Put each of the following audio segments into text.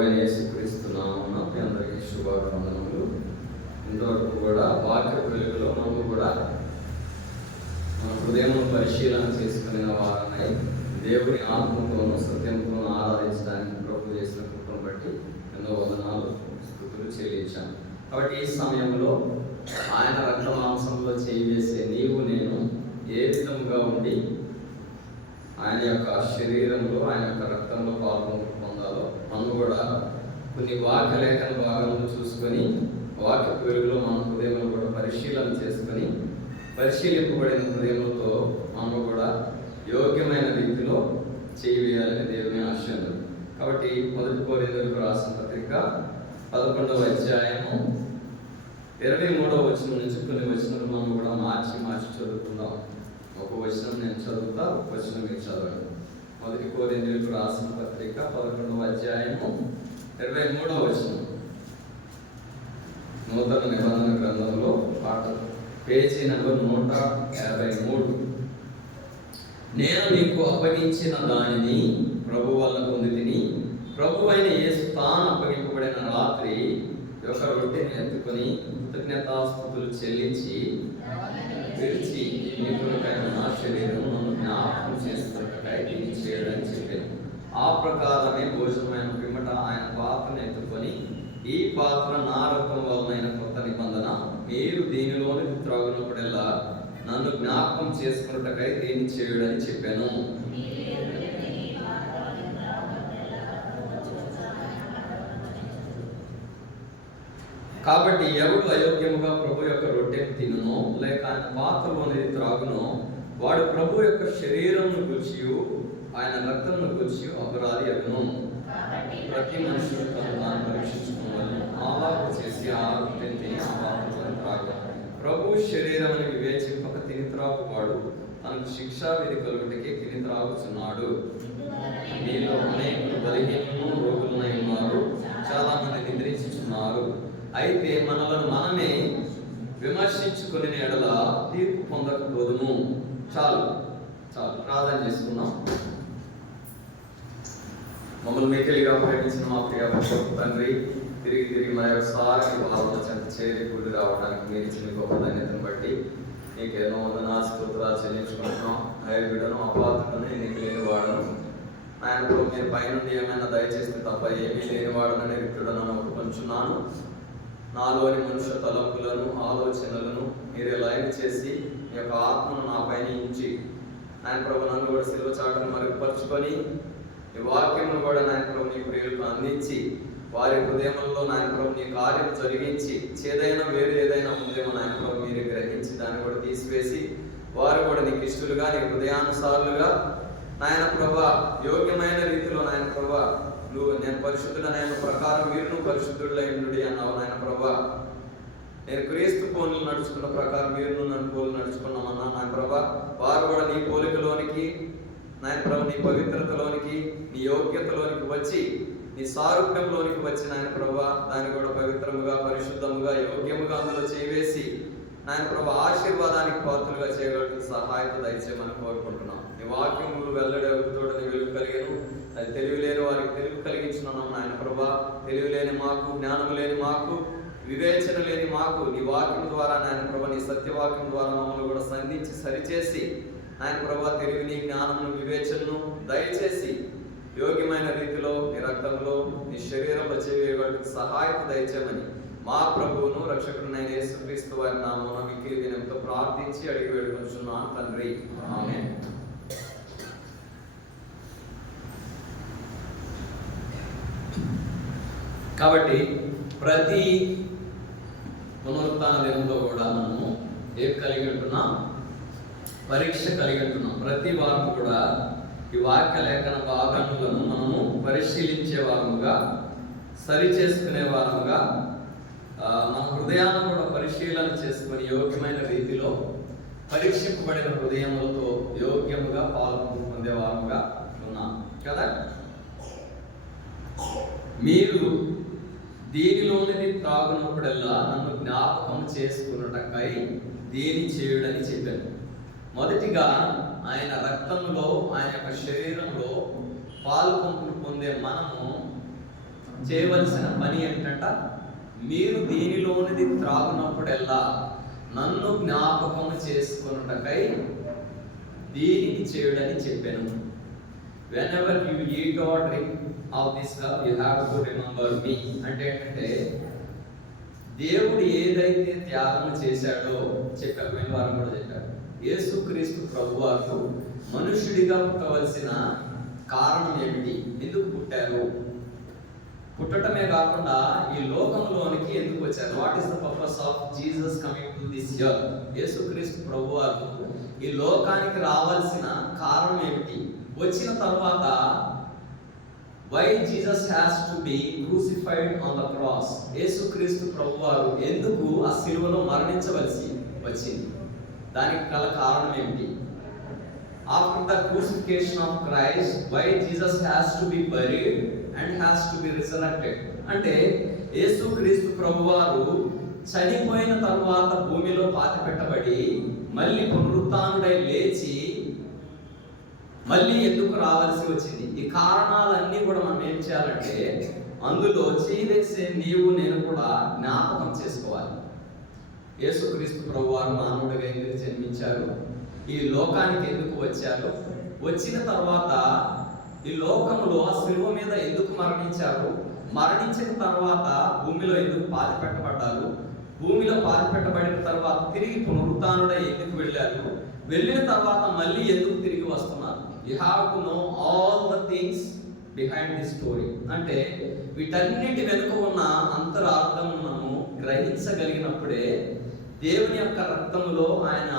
ప్రభువైన యేసుక్రీస్తు నామమున మీ అందరికీ శుభాకాంక్షలు. ఇంతవరకు కూడా వాక్య వెలుగులో మనము కూడా మన హృదయం పరిశీలన చేసుకునే వారమై దేవుని ఆత్మతోనూ సత్యంతోనూ ఆరాధించడానికి ప్రభు చేసిన కృపను బట్టి ఎన్నో వందనాలు స్తుతులు చెల్లించాం. కాబట్టి ఈ సమయంలో ఆయన రక్త మాంసంలో చేయి వేసే నీవు నేను ఏ విధంగా ఉండి ఆయన యొక్క శరీరంలో ఆయన యొక్క రక్తంలో పొందాలో మనం కూడా కొన్ని వాక్య లేఖన భాగంలో చూసుకొని వాక్య వెలుగులో మన హృదయంలో కూడా పరిశీలన చేసుకొని పరిశీలింపబడిన హృదయంతో మనం కూడా యోగ్యమైన రీతిలో చేయవేయాలని దేవుని ఆశయం. కాబట్టి 1 కొరింథీయులకు రాసిన పత్రిక 11వ అధ్యాయము 23వ వచనం నుంచి కొన్ని వచనాలు మనం కూడా మార్చి చదువుకుందాం. ఒక వచనం నేను చదువుతా, ఒక వచనం మీరు చదవండి. 1 కొరింథీయులకు రాసిన పత్రిక 11వ అధ్యాయము 23వ వచనం. నూతన నిబంధన గ్రంథంలో పాట పేజీ నెంబర్ 153. నేను నీకు అప్పగించిన దానిని ప్రభు వల్ల పొందితిని. ప్రభు అయిన యేసు తాను అప్పగింపబడిన రాత్రి ఒక రొట్టెని ఎత్తుకొని కృతజ్ఞతాస్తుతులు చెల్లించి విరిచి నిపుణులైన నా శరీరం నన్ను జ్ఞాపకం చేసుకున్నట్టుగా దీన్ని చేయడానికి చెప్పాను. ఆ ప్రకారమే భోజనమైన పిమ్మట ఆయన పాత్రను ఎత్తుకొని, ఈ పాత్ర నా రక్తం వలన కొత్త నిబంధన, మీరు దీనిలోని త్రాగునప్పుడల్లా నన్ను జ్ఞాపకం చేసుకున్నట్టుగా దీన్ని చేయడని చెప్పాను. కాబట్టి ఎవడు అయోగ్యముగా ప్రభు యొక్క రొట్టెను తినునో లేక ఆయన పాత్రలోని త్రాగునో వాడు ప్రభు యొక్క శరీరంను గుర్చియు ఆయన రక్తంను గుర్చియు అపరాధి అగును. ప్రతి మనుషుడు తాను పరీక్షించుకోవాలని ఆలాపన చేసి ఆ రొట్టెను తిని ఆ పాత్రలోని త్రాగు. ప్రభు శరీరం అని వివేచింపక తిని త్రాగువాడు తనకు శిక్షా విధి కలుగుటకే తిని త్రాగుచున్నాడు. మీలో అనేకులు బలహీనము రోగులనై ఉన్నారు, చాలా మంది నిద్రించుచున్నారు. అయితే మనలను మనమే విమర్శించుకునే ఎడల తీర్పు పొందకపోదుము. చాలు ప్రార్థన చేసుకున్నాం. మమ్మల్ని మిగిలిగా ప్రేమించిన మా ప్రియ తండ్రి, తిరిగి మన ఒకసారి భావన చెంత చేరి కూడి రావడానికి మీరు ఇచ్చిన గొప్ప ధన్యతను బట్టి నీకు ఎన్నో వందనాలు స్తోత్రాలు చెల్లించుకుంటున్నాం. అయ్యబిడ్డను అపాత్రను నీకు లేని వాడను ఆయనతో మీరు పైనుండి ఏమైనా దయచేస్తే తప్ప ఏమీ లేని వాడనని రిక్తుడను ఒప్పుకొంచున్నాను. నాలోని మనుష్య తలంపులను ఆలోచనలను మీరే లైవ్ చేసి మీ యొక్క ఆత్మను నా పైన ఉంచి ఆయన ప్రభు నన్ను కూడా సిలువ చాటును మరుగుపరుచుకొని ఈ వాక్యమును కూడా నాయన ప్రభు నీ ప్రియులకు అందించి వారి హృదయంలో నాయన ప్రభు నీ కార్యం జరిగించి చేదైనా వేరు ఏదైనా ఉందేమో నాయన ప్రభు మీరు గ్రహించి దాన్ని కూడా తీసివేసి వారు కూడా నీకు ఇష్టలుగా నీ హృదయానుసారులుగా నాయన ప్రభు యోగ్యమైన రీతిలో నాయన ప్రభు నువ్వు నేను పరిశుద్ధుడనైన ప్రకారం వీరును పరిశుద్ధుడులైనడి అన్నావు నాయన ప్రభా. నేను క్రీస్తు పోలికలు నడుచుకున్న ప్రకారం వీరును నన్ను పోలి నడుచుకున్నామన్నా నాయన ప్రభా. వారు కూడా నీ పోలికలోనికి నాయన ప్రభు నీ పవిత్రతలోనికి నీ యోగ్యతలోనికి వచ్చి నీ సారూప్యంలోనికి వచ్చి నాయన ప్రభా దాన్ని కూడా పవిత్రముగా పరిశుద్ధముగా యోగ్యముగా అందులో చేవేసి నాయన ప్రభా ఆశీర్వాదానికి పాత్రలుగా చేయగలిగిన సహాయత దయచేయమని కోరుకుంటున్నాం. నీ వాక్యములు వెల్లడవుతోడు నీ వెలుగు కలిగను. అది తెలివి లేని వారికి తెలివి కలిగించున్నాం నాయన ప్రభా. తెలివి లేని మాకు, జ్ఞానం లేని మాకు, వివేచన లేని మాకు నీ వాక్యం ద్వారా నాయన ప్రభా నీ సత్యవాక్యం ద్వారా మమ్మల్ని కూడా సంధించి సరిచేసి నాయన ప్రభా తెలివిని, జ్ఞానమును, వివేచనను దయచేసి యోగ్యమైన రీతిలో నీ రక్తంలో నీ శరీరంలో చేయగలిగిన సహాయత దయచేయమని మా ప్రభువును రక్షకుడునైన యేసుక్రీస్తు వారి నామమున మిక్కిలి వినయంతో ప్రార్థించి అడిగి వేడుకొంచున్నాను తండ్రి, ఆమేన్. కాబట్టి ప్రతి పునరుత్థాన దినంలో కూడా మనము ఏం కలిగి ఉంటున్నాం? పరీక్ష కలిగి ఉంటున్నాం. ప్రతి వారం కూడా ఈ వాక్య లేఖన భాగములను మనము పరిశీలించే వారముగా, సరి చేసుకునే వారముగా, మన హృదయాన్ని కూడా పరిశీలన చేసుకుని యోగ్యమైన రీతిలో పరీక్షింపబడిన హృదయములతో యోగ్యముగా పాల్గొని పొందే వారముగా ఉన్నాం కదా. మీరు దీనిలోనిది త్రాగునప్పుడల్లా నన్ను జ్ఞాపకం చేసుకున్నటకై దీని చేయుడని చెప్పాను. మొదటిగా ఆయన రక్తంలో, ఆయన యొక్క శరీరంలో పాలు పొందే మనము చేయవలసిన పని ఏమిటంట? మీరు దీనిలోనిది త్రాగునప్పుడెల్లా నన్ను జ్ఞాపకం చేసుకొనుటకై దీనికి చేయుడని చెప్పాను. Whenever you eat or drink of this cup, you have to remember me. అంటే ఏంటంటే దేవుడు ఏదైతే త్యాగం చేశాడో చెప్పారు, పోయిన వారం కూడా చెప్పారు. యేసుక్రీస్తు ప్రభువారు మనుష్యుడిగా పుట్టవలసిన కారణం ఏమిటి, ఎందుకు పుట్టారు, పుట్టటమే కాకుండా ఈ లోకంలోనికి ఎందుకు వచ్చారు, what is the purpose of Jesus coming to this earth. యేసుక్రీస్తు ప్రభువారు ఈ లోకానికి రావాల్సిన కారణం ఏమిటి, వచ్చిన తర్వాత why Jesus has to be crucified on the cross. యేసుక్రీస్తు ప్రభువారు ఎందుకు ఆ శిలువలో మరణించవలసి వచ్చింది, దానికి గల కారణం ఏమిటి. After the crucifixion of Christ, why Jesus has to be buried and has to be resurrected. అంటే యేసుక్రీస్తు ప్రభువారు చనిపోయిన తర్వాత భూమిలో పాతిపెట్టబడి మళ్ళీ పునరుత్థానుడై లేచి మళ్ళీ ఎందుకు రావాల్సి వచ్చింది. ఈ కారణాలన్నీ కూడా మనం ఏం చేయాలంటే అందులో చేసే నీవు నేను కూడా జ్ఞాపకం చేసుకోవాలి. యేసుక్రీస్తు ప్రభువారు మానవుడిగా ఎందుకు జన్మించారు, ఈ లోకానికి ఎందుకు వచ్చారు, వచ్చిన తర్వాత ఈ లోకంలో ఆ శిలువ మీద ఎందుకు మరణించారు, మరణించిన తర్వాత భూమిలో ఎందుకు పాతిపెట్టబడ్డారు, భూమిలో పాతిపెట్టబడిన తర్వాత తిరిగి పునరుత్థానుడై ఎందుకు వెళ్ళారు, వెళ్ళిన తర్వాత మళ్ళీ ఎందుకు తిరిగి వస్తున్నారు. You have to know all the things behind the story. అంటే వీటన్నిటి వెనుక ఉన్న అంతరార్థం మనము గ్రహించగలిగినప్పుడే దేవుని యొక్క రక్తంలో, ఆయన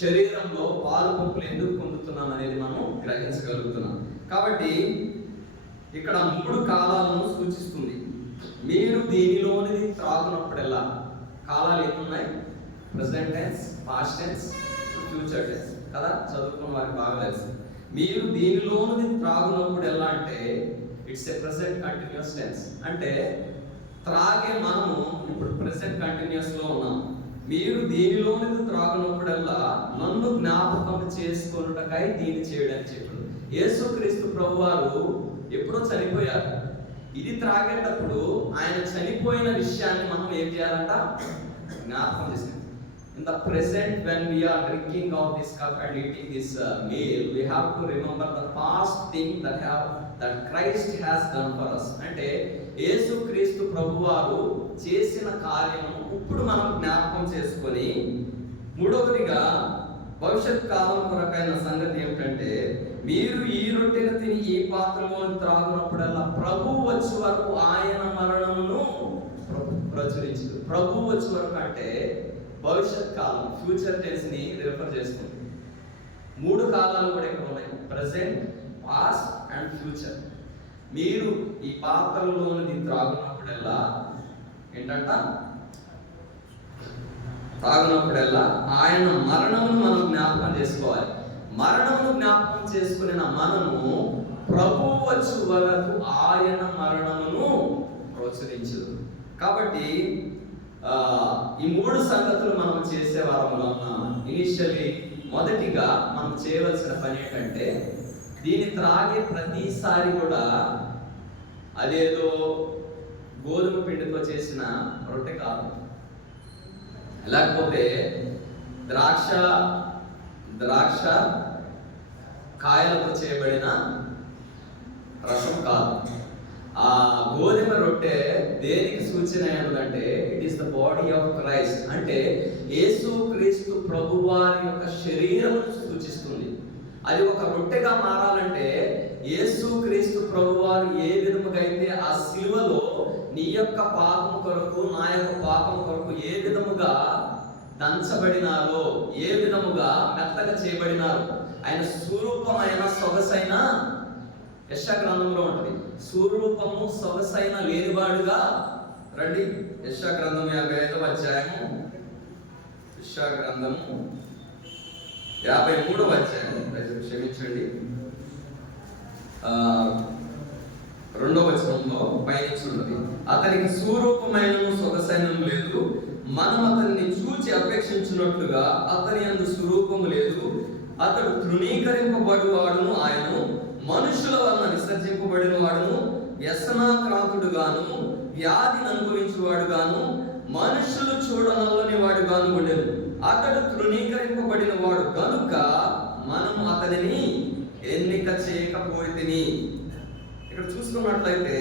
శరీరంలో పాలు పంపులు ఎందుకు పొందుతున్నాం అనేది మనం గ్రహించగలుగుతున్నాం. కాబట్టి ఇక్కడ 3 కాలాలను సూచిస్తుంది. మీరు దీనిలోనిది త్రాగునప్పుడెల్లా, కాలాలు ఏమున్నాయి, present tense, past tense, future tense కదా, చదువుకున్న వారికి బాగా తెలుసు. మీరు దీనిలోనిది త్రాగునప్పుడు ఎలా అంటే it's a present continuous tense. అంటే త్రాగే మనము ఇప్పుడు ప్రెసెంట్ కంటిన్యూస్ లో ఉన్నాం. మీరు దీనిలోనిది త్రాగునప్పుడల్లా నన్ను జ్ఞాపకం చేసుకొనుటకై దీన్ని చేయడానికి చెప్పాడు. యేసుక్రీస్తు ప్రభువారు ఎప్పుడో చనిపోయారు. ఇది త్రాగేటప్పుడు ఆయన చనిపోయిన విషయాన్ని మనం ఏం చేయాలంట, జ్ఞాపకం చేసాం. In the present, when we are drinking of this cup and eating this meal, we have to remember the past thing that Christ has done for us. అంటే యేసుక్రీస్తు ప్రభువారు చేసిన కార్యము ఇప్పుడు మనం జ్ఞాపకం చేసుకొని, మూడవదిగా భవిష్యత్ కాలం కొరకైన సంగతి ఏమిటంటే మీరు ఈ రొట్టెను తిని ఈ పాత్రలో త్రాగునప్పుడల్లా ప్రభు వచ్చే వరకు ఆయన మరణమును ప్రచురించదు. ప్రభు వచ్చే వరకు అంటే భవిష్యత్ కాలం, ఫ్యూచర్ టెన్స్ ని రిఫర్ చేస్తుంది. 3 కాలాలు కూడా ఇక్కడ ఉన్నాయి, ప్రెసెంట్, పాస్ట్ అండ్ ఫ్యూచర్. మీరు ఈ పాత్రలోని త్రాగునప్పుడల్లా ఏంటంట, తాగినప్పుడల్లా ఆయన మరణమును మనం జ్ఞాపకం చేసుకోవాలి. మరణమును జ్ఞాపకం చేసుకునే మనము ప్రభువు వచ్చే వరకు ఆయన మరణమును ప్రోత్సహించదు. కాబట్టి ఈ 3 సంగతులు మనం చేసే వారంలో ఇనిషియల్లీ మొదటిగా మనం చేయవలసిన పని ఏంటంటే దీన్ని త్రాగే ప్రతిసారి కూడా అదేదో గోధుమ పిండితో చేసిన రొట్టె కాదు, లేకపోతే ద్రాక్ష కాయలతో చేయబడిన రసం కాదు. ఆ గోధుమ రొట్టె దేనికి సూచన ఏంటంటే it is the body of Christ. అంటే యేసుక్రీస్తు ప్రభువారి యొక్క శరీరమును సూచిస్తుంది. అది ఒక రొట్టెగా మారాలంటే యేసుక్రీస్తు ప్రభువారు ఏ విధముగా అయితే ఆ శిలువలో నీ యొక్క పాపం కొరకు, నా యొక్క పాపం కొరకు ఏ విధముగా దంచబడినారో, ఏ విధముగా మెత్తగా చేయబడినారో, ఆయన స్వరూపమైన సొగసైన, యెషయా గ్రంథంలో ఉంటుంది, స్వరూపము సొగసైన లేనివాడుగా రండి. యెషయా గ్రంథం 55వ అధ్యాయము, యెషయా గ్రంథము 53వ అధ్యాయం, క్షమించండి, 2వ వచనంలో పైనుంచి ఉన్నది. అతనికి స్వరూపమైన సొగసైనం లేదు, మనం అతన్ని చూచి అపేక్షించినట్లుగా అతని యందు స్వరూపము లేదు. అతడు తృణీకరింపబడివాడును, ఆయను మనుషుల వలన విసర్జింపబడిన వాడును, వ్యసనాక్రాంతుడుగాను, వ్యాధిని అనుభవించేవాడుగాను, మనుషులు చూడనల్లని వాడుగాను ఉండెను. అతడు తృణీకరింపబడిన వాడు కనుక మనం అతనిని ఎన్నిక చేయకపోయితిమి. ఇక్కడ చూసుకున్నట్లయితే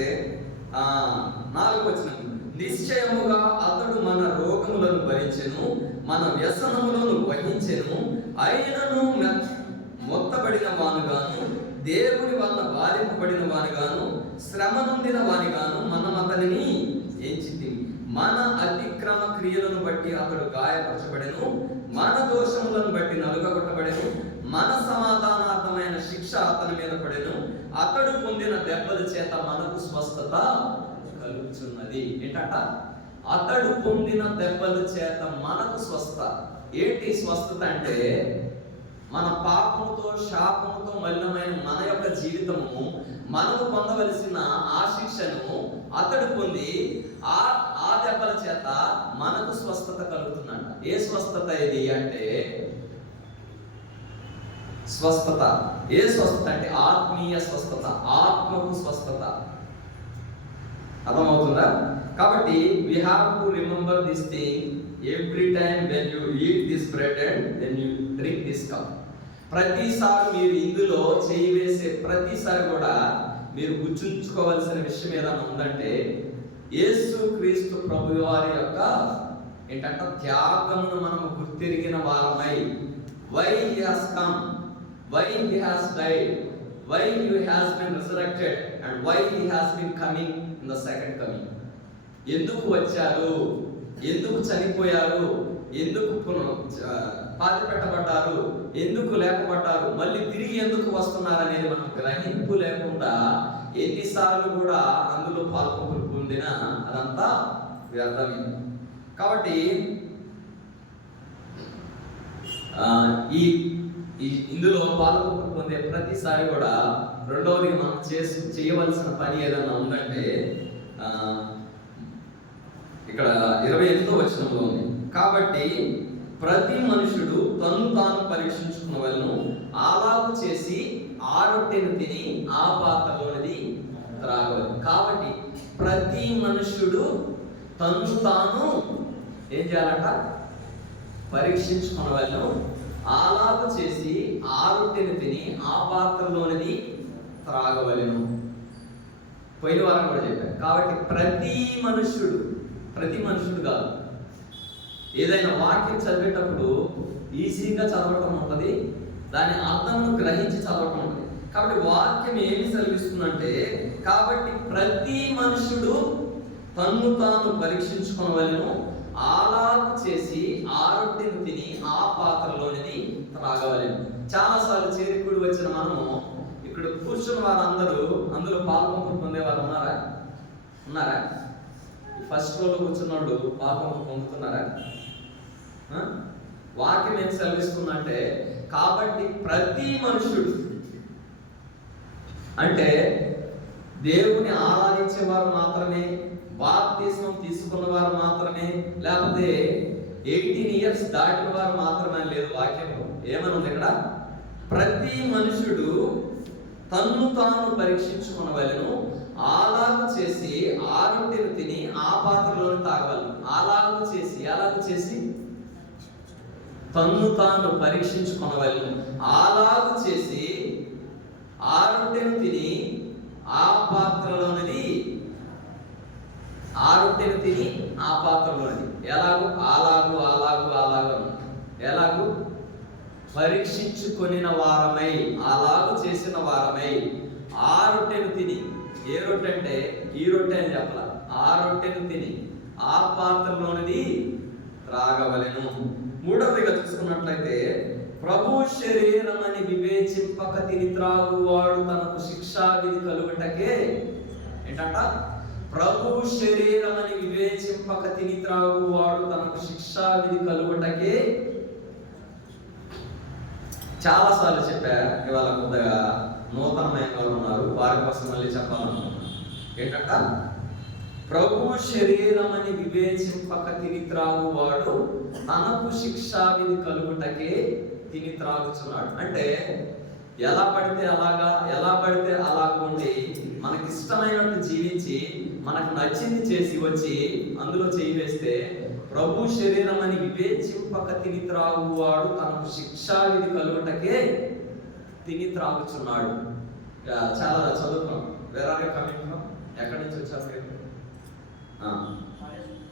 4వ వచనం, నిశ్చయముగా అతడు మన రోగములను భరించెను, మన వ్యసనములను వహించెను, అయినను మొత్తబడిన వానుగాను, దేవుని వల్ల బాధింపబడిన వానిగాను, శ్రమ నొందిన వానిగాను మనం అతనిని ఎంచితిమి. మన అతిక్రమ క్రియలను బట్టి అతడు గాయపరచబడెను, మన దోషములను బట్టి నలుగగొట్టబడెను, మన సమాధానార్థమైన శిక్ష అతని మీద పడెను, అతడు పొందిన దెబ్బల చేత మనకు స్వస్థత కలుగుచున్నది. ఏంటంట? అతడు పొందిన దెబ్బల చేత మనకు స్వస్థత. ఏంటి స్వస్థత అంటే, మన పాపముతో శాపముతో మలినమైన మన యొక్క జీవితము, మనము పొందవలసిన ఆ శిక్షను అతడు పొంది ఆ దెబ్బల చేత మనకు స్వస్థత కలుగుతుందంట. ఏ స్వస్థత ఇది అంటే, స్వస్థత. ఏ స్వస్థత అంటే ఆత్మీయ స్వస్థత, ఆత్మకు స్వస్థత. అర్థమవుతుందా? కాబట్టి we have to remember this thing every time when you eat this bread and when you drink this cup. ప్రతిసారి మీరు ఇందులో చేయి వేసే ప్రతిసారి కూడా మీరు గుర్తుంచుకోవాల్సిన విషయం ఏదైనా ఉందంటే, యేసు క్రీస్తు ప్రభు వారి యొక్క ఏంటంటే త్యాగమును మనము గుర్తిరిగిన వారమై, why he has come, why he has died, why he has been resurrected and why he has been coming in the second coming. ఎందుకు వచ్చారు, ఎందుకు చనిపోయారు, ఎందుకు పాతి పెట్టబడ్డారు, ఎందుకు లేకపోబడ్డారు, మళ్ళీ తిరిగి ఎందుకు వస్తున్నారు అనేది మనం గ్రహింపు లేకుండా ఎన్నిసార్లు కూడా అందులో పాల్గొని పొందినా అదంతా వ్యర్థమే. కాబట్టి ఇందులో పాల్గొని పొందే ప్రతిసారి కూడా రెండవది మనం చేయవలసిన పని ఏదన్నా ఉందంటే, ఇక్కడ 28వ వచనంలో ఉంది, కాబట్టి ప్రతి మనుషుడు తన్ను తాను పరీక్షించుకున్నవలను, అలాగు చేసి ఆ రొట్టెను తిని ఆ పాత్రలోనిది త్రాగవలెను. కాబట్టి ప్రతి మనుషుడు తన్ను తాను ఏం చేయాలంట? పరీక్షించుకున్నవలను, అలాగు చేసి ఆ రొట్టెను తిని ఆ పాత్రలోనిది త్రాగవలెను. పోయిన వారం కూడా చెప్పారు. కాబట్టి ప్రతి మనుషుడు కాదు. ఏదైనా వాక్యం చదివేటప్పుడు ఈజీగా చదవటం ఉంటుంది, దాని అర్థంను గ్రహించి చదవటం ఉంటుంది. కాబట్టి వాక్యం ఏమి సెలవిస్తుందంటే, కాబట్టి ప్రతి మనుషుడు తన్ను తాను పరీక్షించుకోవలెను, అలాగు చేసి ఆ రొట్టెను తిని ఆ పాత్రలోనిది త్రాగవలెను. చాలాసార్లు చేరికూడి వచ్చిన మనము ఇక్కడ కూర్చున్న వారందరూ అందులో పాల్గొని పొందేవారు ఉన్నారా? ఫస్ట్ రోలో కూర్చున్న వాళ్ళు పాల్గొని పొందుతున్నారా? వాక్యం ఏం సెలవిస్తుందంటే, కాబట్టి ప్రతి మనుషుడు అంటే దేవుని ఆరాధించేవారు మాత్రమే, బాప్తిస్మం తీసుకున్న వారు మాత్రమే, లేకపోతే 18 ఇయర్స్ దాటిన వారు మాత్రమే లేదు. వాక్యంలో ఏమనుంది ఇక్కడ? ప్రతి మనుషుడు తన్ను తాను పరీక్షించుకునవలెను, అలాగు చేసి ఆ రొట్టెను తిని ఆ పాత్రలోని తాగవలెను. అలాగు చేసి తన్ను తాను పరీక్షించుకునవలెను, అలాగు చేసి ఆ రొట్టెను తిని ఆ పాత్రలోనిది ఎలాగు పరీక్షించుకొనిన వారమై, అలాగు చేసిన వారమై ఆ రొట్టెను తిని, ఏ రొట్టె అంటే ఈ రొట్టె అని చెప్పాల, ఆ రొట్టెను తిని ఆ పాత్రలోనిది త్రాగవలెను. మూడవదిగా చూసుకున్నట్లయితే, ప్రభు శరీరం అని వివేచింపక తిని త్రాగువాడు తనకు శిక్షా విధి కలుగుటకే. ఏంటంట? ప్రభు శరీరం అని వివేచింపక తిని త్రాగువాడు తనకు శిక్షా విధి కలుగుటకే. చాలా సార్లు చెప్పా, ఇవాళ కొద్దిగా నూతనమైన వాళ్ళు ఉన్నారు, వారి కోసం మళ్ళీ చెప్పాలనుకుంటున్నాను. ఏంటంట? ప్రభు శరీరం అని వివేచింపక తిని త్రాగువాడు తనకు శిక్షా విధి కలుగుటకే తిని త్రాగుచున్నాడు. అంటే ఎలా పడితే అలాగా ఉండి మనకిష్టమైనట్టు జీవించి మనకు నచ్చింది చేసి వచ్చి అందులో చేయి వేస్తే ప్రభు శరీరం అని వివేచింపక తిని త్రాగువాడు తనకు శిక్షావిధి కలుగుటకే తిని త్రాగుచున్నాడు. చాలా చదువుకున్నాం. వేరే కమింగ్ ఫ్రమ్, ఎక్కడి నుంచి వచ్చారు మీరు?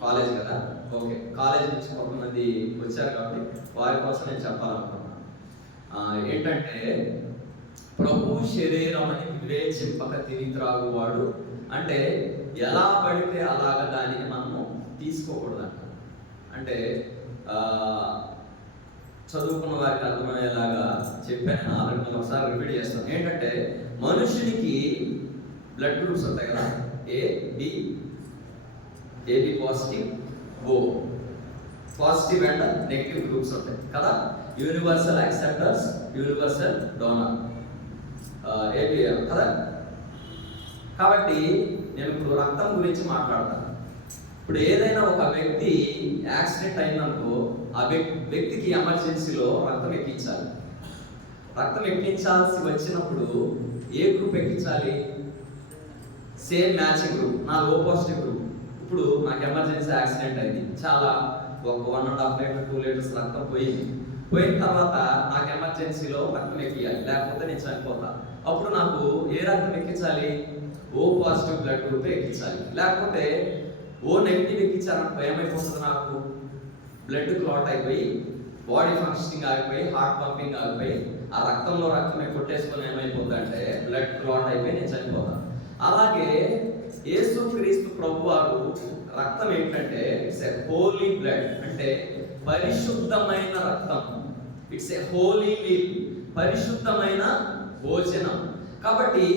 కాలేజ్ కదా, ఓకే. కాలేజ్ నుంచి కొంతమంది వచ్చారు కాబట్టి వారి కోసం నేను చెప్పాలనుకున్నాను. ఏంటంటే ప్రభు శరీరం అని వివేచింపక తిని త్రాగువాడు అంటే ఎలా పడితే అలాగా దానిని మనము తీసుకోకూడదంట. అంటే చదువుకున్న వారికి అర్థమయ్యేలాగా చెప్పాను. ఆల్రెడీ ఒకసారి రిపీట్ చేస్తాను. ఏంటంటే మనుషునికి బ్లడ్ గ్రూప్స్ ఉంటాయి కదా, AB positive, O positive and negative groups ఉంటాయి కదా. Universal acceptors, universal donor, AB కదా. కాబట్టి నేను ఇప్పుడు రక్తం గురించి మాట్లాడతాను. ఇప్పుడు ఏదైనా ఒక వ్యక్తి యాక్సిడెంట్ అయినందుకు ఆ వ్యక్తికి ఎమర్జెన్సీలో రక్తం ఎక్కించాలి. రక్తం ఎక్కించాల్సి వచ్చినప్పుడు ఏ గ్రూప్ ఎక్కించాలి? Same matching group. నా ఓ పాజిటివ్ గ్రూప్. ఇప్పుడు నాకు ఎమర్జెన్సీ యాక్సిడెంట్ అయింది, చాలా ఒక 1.5 లీటర్ 2 లీటర్స్ రక్తం పోయిన తర్వాత నాకు ఎమర్జెన్సీలో రక్తం ఎక్కియాలి, లేకపోతే నేను చనిపోతా. అప్పుడు నాకు ఏ రక్తం ఎక్కించాలి? ఓ పాజిటివ్ బ్లడ్ గ్రూప్ ఎక్కించాలి. లేకపోతే ఓ నెగిటివ్ ఎక్కించాలనుకో ఏమైపోతుంది? నాకు బ్లడ్ క్లాట్ అయిపోయి బాడీ ఫంక్షనింగ్ ఆగిపోయి హార్ట్ పంపింగ్ ఆగిపోయి ఆ రక్తంలో రక్తం కొట్టేసుకొని ఏమైపోతుంది అంటే బ్లడ్ క్లాట్ అయిపోయి నేను చనిపోతాను. అలాగే యేసుక్రీస్తు ప్రభువారు రక్తం ఏంటంటే ఇట్స్ ఎ హోలీ బ్లడ్, అంటే పరిశుద్ధమైన రక్తం. ఇట్స్ ఎ హోలీ మీల్, పరిశుద్ధమైన భోజనం. కాబట్టి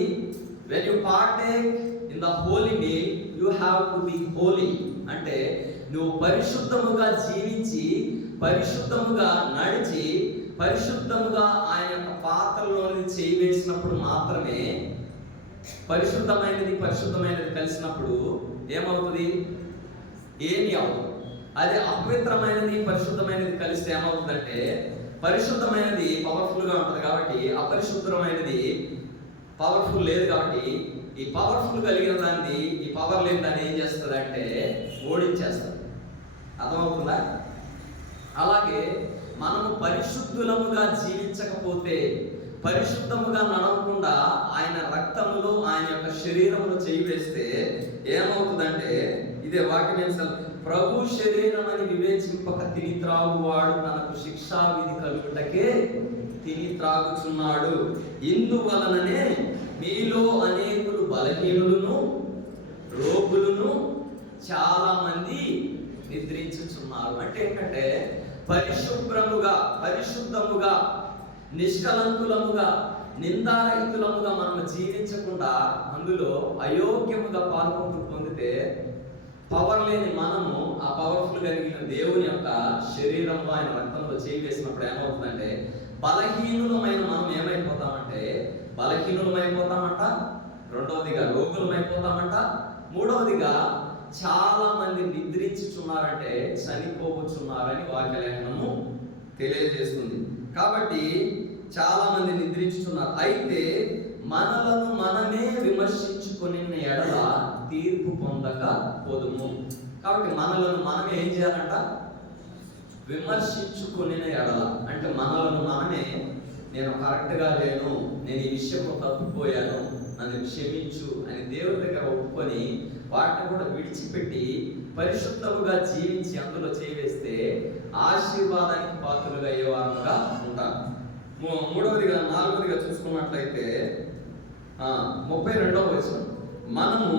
when you partake in the holy meal you have to be holy. అంటే నువ్వు పరిశుద్ధముగా జీవించి, పరిశుద్ధముగా నడిచి, పరిశుద్ధముగా ఆయన యొక్క పాత్రలోని చేయి వేసినప్పుడు మాత్రమే పరిశుద్ధమైనది కలిసినప్పుడు ఏమవుతుంది? ఏమి అవుతుంది. అదే అపవిత్రమైనది పరిశుద్ధమైనది కలిస్తే ఏమవుతుందంటే పరిశుద్ధమైనది పవర్ఫుల్గా ఉంటుంది కాబట్టి అపరిశుద్ధమైనది పవర్ఫుల్ లేదు. కాబట్టి ఈ పవర్ఫుల్ కలిగిన దాన్ని ఈ పవర్ లేని దాన్ని ఏం చేస్తుంది అంటే ఓడించేస్తుంది. అర్థమవుతుందా? అలాగే మనము పరిశుద్ధులముగా జీవించకపోతే, పరిశుద్ధముగా నడవకుండా ఆయన రక్తములో ఆయన యొక్క శరీరములో చేయి వేస్తే ఏమవుతుందంటే ఇదే వాక్యం, ప్రభు శరీరం అని వివేచింపక తిని త్రాగువాడు తనకు శిక్షా విధి కలుగుటకే తిని త్రాగుచున్నాడు. ఇందువలననే మీలో అనేకులు బలహీనులను, రోగులను, చాలా మంది నిద్రించుచున్నారు. అంటే ఏంటంటే పరిశుద్ధముగా నిష్కలంకులముగా నిందారహితులముగా మనం జీవించకుండా అందులో అయోగ్యముగా పాల్గొంటూ పొందితే పవర్ లేని మనము ఆ పవర్ఫుల్ కలిగిన దేవుని యొక్క శరీరంలో ఆయన రక్తంలో చేయి వేసినప్పుడు ఏమవుతుందంటే బలహీనులమైన మనం ఏమైపోతామంటే బలహీనులమైపోతామంట. రెండవదిగా రోగులమైపోతామంట. మూడవదిగా చాలా మంది నిద్రించుచున్నారంటే చనిపోవచ్చున్నారని వాక్యలేఖనము తెలియజేస్తుంది. కాబట్టి చాలా మంది నిద్రించుచున్నారు. అయితే మనలను మనమే విమర్శించుకుని ఎడల తీర్పు పొందక పోదుము. కాబట్టి మనలను మనమే ఏం చేయాలంట? విమర్శించుకుని ఎడల అంటే మనలను మనమే, నేను కరెక్ట్గా లేను, నేను ఈ విషయంలో తప్పిపోయాను, నన్ను క్షమించు అని దేవుడి దగ్గర ఒప్పుకొని వాటిని కూడా విడిచిపెట్టి పరిశుద్ధముగా జీవించి అందులో చేవేస్తే ఆశీర్వాదానికి పాత్రలుగా అయ్యేవారుగా ఉంటారు. నాలుగవదిగా చూసుకున్నట్లయితే 32వ వచనం, మనము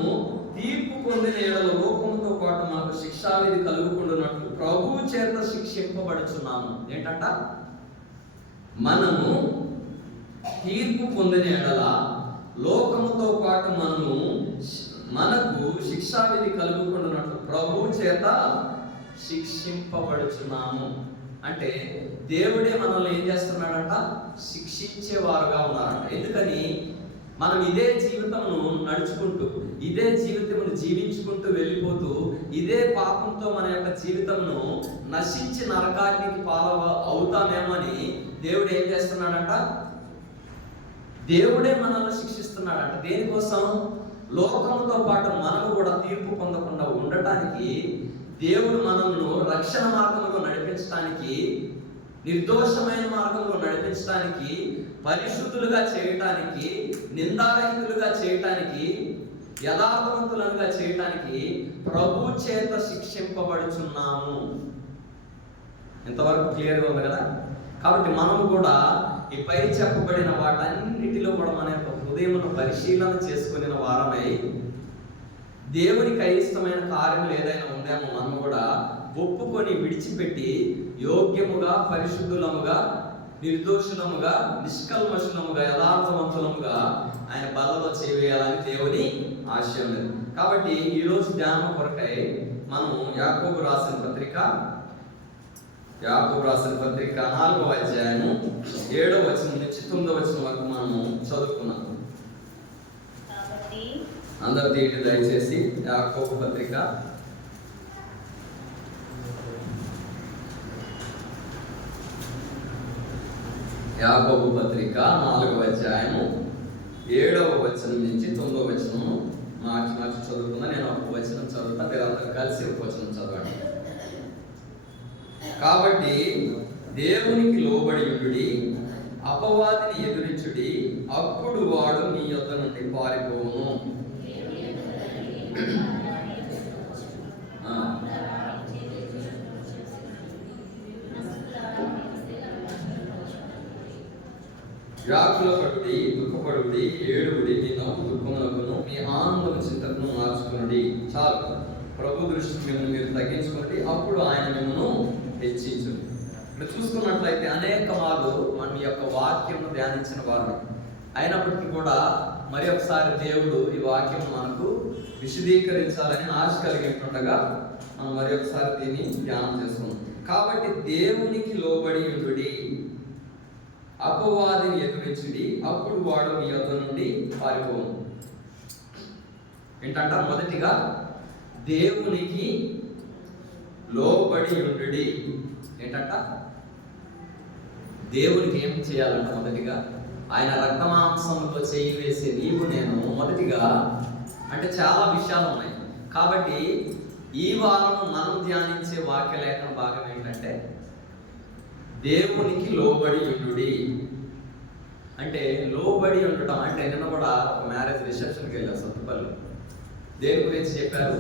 తీర్పు పొందిన ఎడల లోకముతో పాటు మనకు శిక్షావిధి కలుగుకుంటున్నట్లు ప్రభువు చేత శిక్షింపబడుచున్నాము. ఏంటంట? మనము తీర్పు పొందిన ఎడల లోకముతో పాటు మనకు శిక్షావిధి కలుగుకుంటున్నట్లు ప్రభువు చేత శిక్షింపబడుచున్నాము. అంటే దేవుడే మనల్ని ఏం చేస్తున్నాడంట? శిక్షించేవారుగా ఉన్నారంట. ఎందుకని? మనం ఇదే జీవితమును నడుచుకుంటూ, ఇదే జీవితమును జీవించుకుంటూ వెళ్ళిపోతూ, ఇదే పాపంతో మన యొక్క జీవితమును నశించి నరకానికి అవుతామేమో అని దేవుడు ఏం చేస్తున్నాడంట? దేవుడే మనల్ని శిక్షిస్తున్నాడు అంటే దేనికోసం? లోకంతో పాటు మనము కూడా తీర్పు పొందకుండా ఉండటానికి, దేవుడు మనల్ని రక్షణ మార్గంలో నడిపించడానికి, నిర్దోషమైన మార్గంలో నడిపించడానికి, పరిశుద్ధులుగా చేయటానికి, నిందారహితులుగా చేయటానికి, యథార్థవంతులుగా చేయటానికి ప్రభు చేత శిక్షింపబడుచున్నాము. ఇంతవరకు క్లియర్గా ఉంది కదా? కాబట్టి మనము కూడా ఈ పై చెప్పబడిన వాటన్నిటిలో కూడా మన యొక్క హృదయమును పరిశీలన చేసుకునే వారమై, దేవునికి అయిష్టమైన కార్యములు ఏదైనా ఉందేమో మనం కూడా ఒప్పుకొని విడిచిపెట్టి యోగ్యముగా, పరిశుద్ధులముగా, నిర్దోషులముగా, నిష్కల్మషులముగా, యథార్థవంతులముగా ఆయన బలలో చేయాలని దేవుని ఆశయం లేదు. కాబట్టి ఈరోజు ధ్యానం కొరకై మనం యాకోబు రాసిన పత్రిక 4వ అధ్యాయము 7వ వచనం నుంచి 9వ వచనం వరకు మనము చదువుకున్నాం. అందరు తీయండి దయచేసి. యాకోబు పత్రిక 4వ అధ్యాయము 7వ వచనం నుంచి 9వ వచనం మార్చి చదువుకున్నా. నేను ఒక వచనం చదువుతా, మీరందరూ కలిసి ఒక వచనం చదవండి. కాబట్టి దేవునికి లోబడి ఉండుడి, అపవాదిని ఎదురించుడి, అప్పుడు వాడు నీ యొద్ద నుండి పారిపోవును. వ్యాకులపడుడి, దుఃఖపడుడి, ఏడుడి, మీ నవ్వు దుఃఖమునకును మీ ఆనందము చింతకును మార్చుకునుడి. చాలు, ప్రభు దృష్టికి మిమ్మల్ని మీరు తగ్గించుకోండి, అప్పుడు ఆయన మిమ్మల్ని హెచ్చించు. ఇప్పుడు చూసుకున్నట్లయితే అనేక మార్లు మన యొక్క వాక్యం ధ్యానించిన వారు అయినప్పటికీ కూడా మరి ఒకసారి దేవుడు ఈ వాక్యం మనకు విశదీకరించాలని ఆశ కలిగి ఉంటుండగా మనం మరి ఒకసారి దీన్ని ధ్యానం చేసుకున్నాం. కాబట్టి దేవునికి లోబడి ఉండుడి, అపవాదిని ఎదురించుడి, అప్పుడు వాడు మీ యొద్ద నుండి పారిపోను. ఏంటంట? మొదటిగా దేవునికి లోబడి ఉండుడి. ఏంటంట? దేవునికి ఏం చేయాలంట? మొదటిగా ఆయన రక్తమాంసంలో చేయి వేసే నీవు నేను మొదటిగా అంటే చాలా విషయాలు ఉన్నాయి. కాబట్టి ఈ వారం మనం ధ్యానించే వాక్యలేఖన భాగం ఏంటంటే దేవునికి లోబడి ఉండుడి. అంటే లోబడి ఉండటం అంటే నిన్న కూడా ఒక మ్యారేజ్ రిసెప్షన్కి వెళ్ళాం సత్తుపల్లి. దేని గురించి చెప్పారు?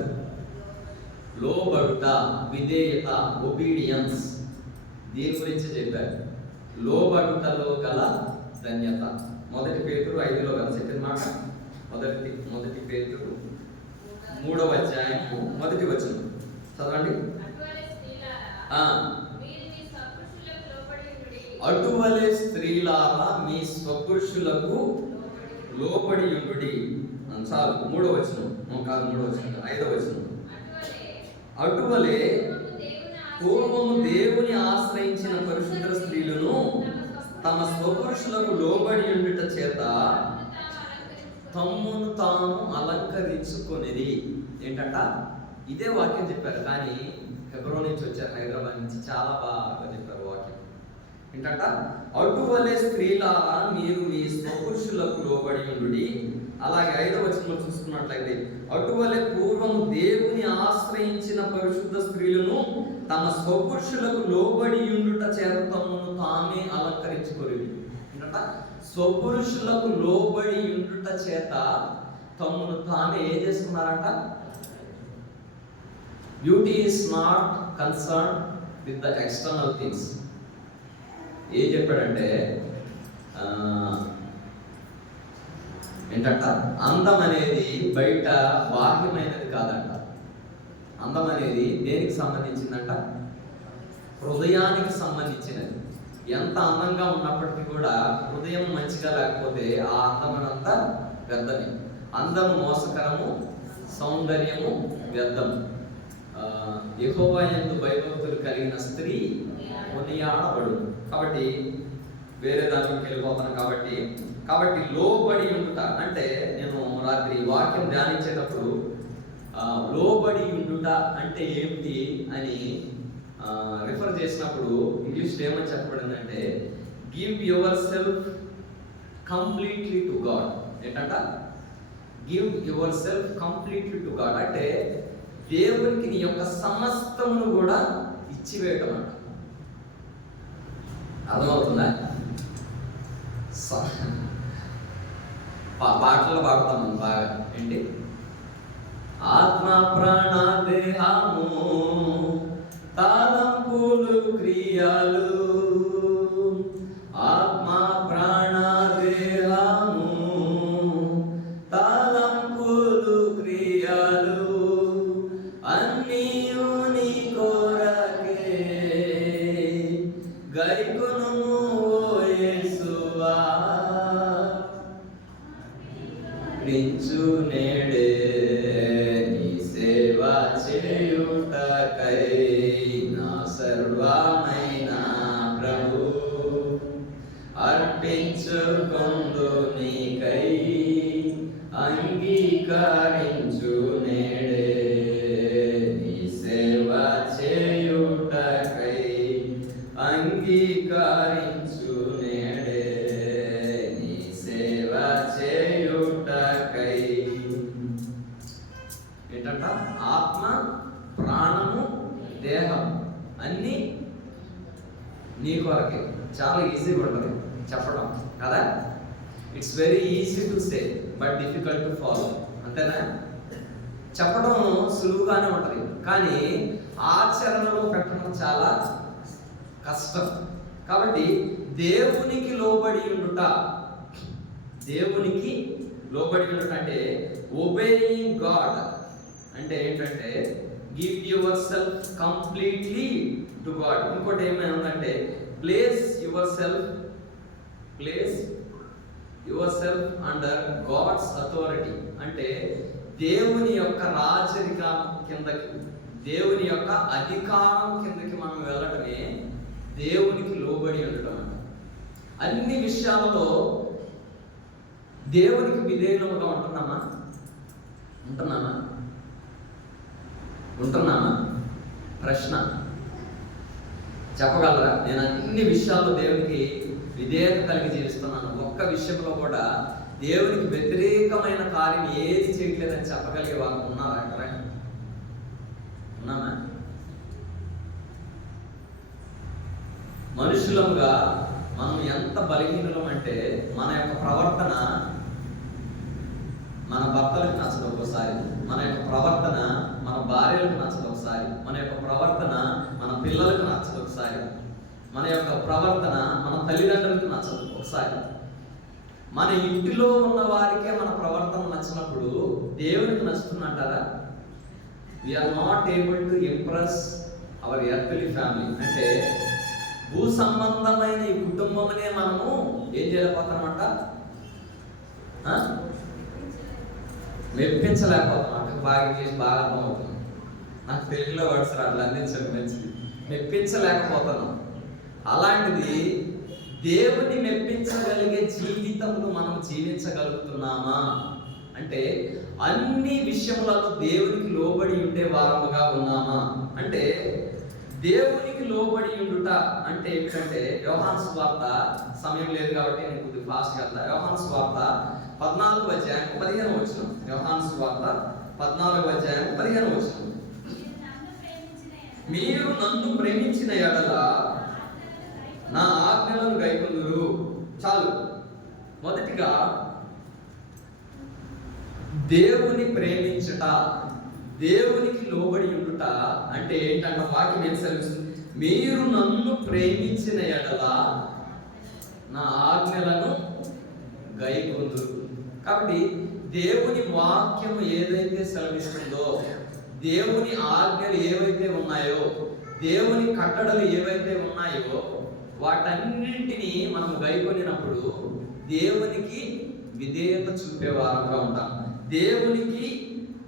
లోబడుట, విధేయత, ఒబీడియన్స్, దీని గురించి చెప్పారు. లోబడుటలో గల ధన్యత. 1 పేతురు 5లో గల చెప్పిన మాట. మొదటి పేతురు 3వ అధ్యాయము 1వ వచనం చదవండి. అటువలే స్త్రీలారా మీ స్వపురుషులకు లోబడి ఉండుడి. చాలు, 3వ వచనం కాదు, 3వ వచనం 5వ వచనం. అటువలే పూర్వము దేవుని ఆశ్రయించిన పరిశుద్ధ స్త్రీలను తమ స్వపురుషులకు లోబడి ఉండుట చేత తమ్మును తాము అలంకరించుకొనిది. ఏంటంట? ఇదే వాక్యం చెప్పారు, కానీ హెబ్రోన్ నుంచి వచ్చారు, హైదరాబాద్ నుంచి. చాలా బాగా చెప్పారు వాక్యం. ఏంటంట? అటువలే స్త్రీలారా మీరు మీ స్వపురుషులకు లోబడి ఉండుడి. అలాగే 5వ వచనంలో చూసుకున్నట్లయితే అటువలే పూర్వము దేవుని ఆశ్రయించిన పరిశుద్ధ స్త్రీలను తమ స్వపురుషులకు లోబడి ఉండుట చేత తమను తామే అలంకరించుకొనిది. ఏంటంట? స్వపురుషులకు లోబడి ఉండుట చేత తమను తామే ఏం చేసుకున్నారంట? Beauty is not concern with the external things. ఏం చెప్పాడంటే ఏంటంట? అందం అనేది బయట బాహ్యమైనది కాదంట. అందం అనేది దేనికి సంబంధించిందంట? హృదయానికి సంబంధించినది. ఎంత అందంగా ఉన్నప్పటికీ కూడా హృదయం మంచిగా లేకపోతే ఆ అందమనంతా వ్యర్థమే. అందము మోసకరము, సౌందర్యము వ్యర్థము. యెహోవా యందు భయభక్తులు కలిగిన స్త్రీ కొనియాడబడు. కాబట్టి వేరే దాంట్లోకి వెళ్ళిపోతాను. కాబట్టి లోబడి ఉండుట అంటే నేను రాత్రి వాక్యం ధ్యానించేటప్పుడు లోబడి ఉండుట అంటే ఏమిటి అని రిఫర్ చేసినప్పుడు ఇంగ్లీష్లో ఏమని చెప్పబడిందంటే give yourself completely to God. ఏంటంట? Give yourself completely to God అంటే దేవునికి నీ యొక్క సమస్తమును కూడా ఇచ్చివేయటం అంట. అర్థమవుతుందా? పాటలు పాడతాం మనం బాగా. ఏంటి? ఆత్మ ప్రాణ దేహము తలంపులు క్రియలు, ఆత్మ ప్రాణ దేహము తలంపులు క్రియలు అన్నీయు నీ కొరకే గైకొనుము ఓ యేసువా, ప్రించు నేడే నీ సేవ చేయుటకై నా సర్వమైన ప్రభు అర్పించుకొందు నీకై అంగీకరించు నేడే నీ సేవ చేయుటకై అంగీకరించు నేడే నీ సేవ చేయుటకై. ఏంటంట? ఆత్మ ప్రాణము దేహం అన్నీ నీ కొరకే. చాలా ఈజీగా ఉంటుంది చెప్పడం కదా. It's very easy to say but difficult to follow. అంతేనా? చెప్పడం సులువుగానే ఉంటుంది కానీ ఆచరణలో పెట్టడం చాలా కష్టం. కాబట్టి దేవునికి లోబడి ఉండుట, దేవునికి లోబడి ఉండుట అంటే ఒబేయింగ్ గాడ్ అంటే ఏంటంటే give yourself completely to God. ఇంకోటి ఏమైనా ఉందంటే place yourself under God's authority అంటే దేవుని యొక్క రాజరికం కిందకి, దేవుని యొక్క అధికారం కిందకి మనం వెళ్ళడమే దేవునికి లోబడి ఉండటం అంట. అన్ని విషయాలలో దేవునికి విధేయులుగా ఉంటున్నామా? ప్రశ్న చెప్పగలరా? నేను అన్ని విషయాల్లో దేవునికి విధేయత కలిగి జీవిస్తున్నాను, ఒక్క విషయంలో కూడా దేవునికి వ్యతిరేకమైన కార్యం ఏది చేయట్లేదని చెప్పగలిగే వాళ్ళు ఉన్నారా? ఉన్నామా? మనుషులంగా మనం ఎంత బలహీనులం అంటే మన యొక్క ప్రవర్తన మన భర్తలకు నచ్చదు ఒకసారి, మన యొక్క ప్రవర్తన మన భార్యలకు నచ్చదు ఒకసారి, మన యొక్క ప్రవర్తన మన పిల్లలకు నచ్చదు ఒకసారి, మన యొక్క ప్రవర్తన మన తల్లిదండ్రులకు నచ్చదు ఒకసారి. మన ఇంటిలో ఉన్న వారికే మన ప్రవర్తన నచ్చినప్పుడు దేవునికి నచ్చుతుందంటారా? We are not able to impress our earthly family. అంటే భూ సంబంధమైన ఈ కుటుంబమనే మనము ఏం చేయలేకపోతామంట? మెప్పించలేకపోతాం. బాగా చేసి బాగా అర్థమవుతుంది. నాకు తెలుగులో వర్డ్స్ రాట్లు అందించడం మంచిది. మెప్పించలేకపోతున్నాం. అలాంటిది దేవుని మెప్పించగలిగే జీవితమును మనం జీవించగలుగుతున్నామా అంటే అన్ని విషయములలో దేవునికి లోబడి ఉండే వారముగా ఉన్నామా అంటే దేవునికి లోబడి ఉండుట అంటే ఏమిటంటే యోహాను సువార్త, సమయం లేదు కాబట్టి నేను కొద్దిగా ఫాస్ట్ వెళ్తా. యోహాను సువార్త 14:15 యోహాను సువార్త 14:15 మీరు నన్ను ప్రేమించిన యెడల నా ఆజ్ఞలను గైకొందురు. చాలు. మొదటిగా దేవుని ప్రేమించుట, దేవునికి లోబడి ఉండుట అంటే ఏంటంటే వాక్యం ఏం సెలవిస్తుంది? మీరు నన్ను ప్రేమించిన యెడల నా ఆజ్ఞలను గైకొందురు. కాబట్టి దేవుని వాక్యం ఏదైతే సెలవిస్తుందో, దేవుని ఆజ్ఞలు ఏవైతే ఉన్నాయో, దేవుని కట్టడలు ఏవైతే ఉన్నాయో వాటన్నింటినీ మనం గైకొనినప్పుడు దేవునికి విధేయత చూపేవారుగా ఉంటాం, దేవునికి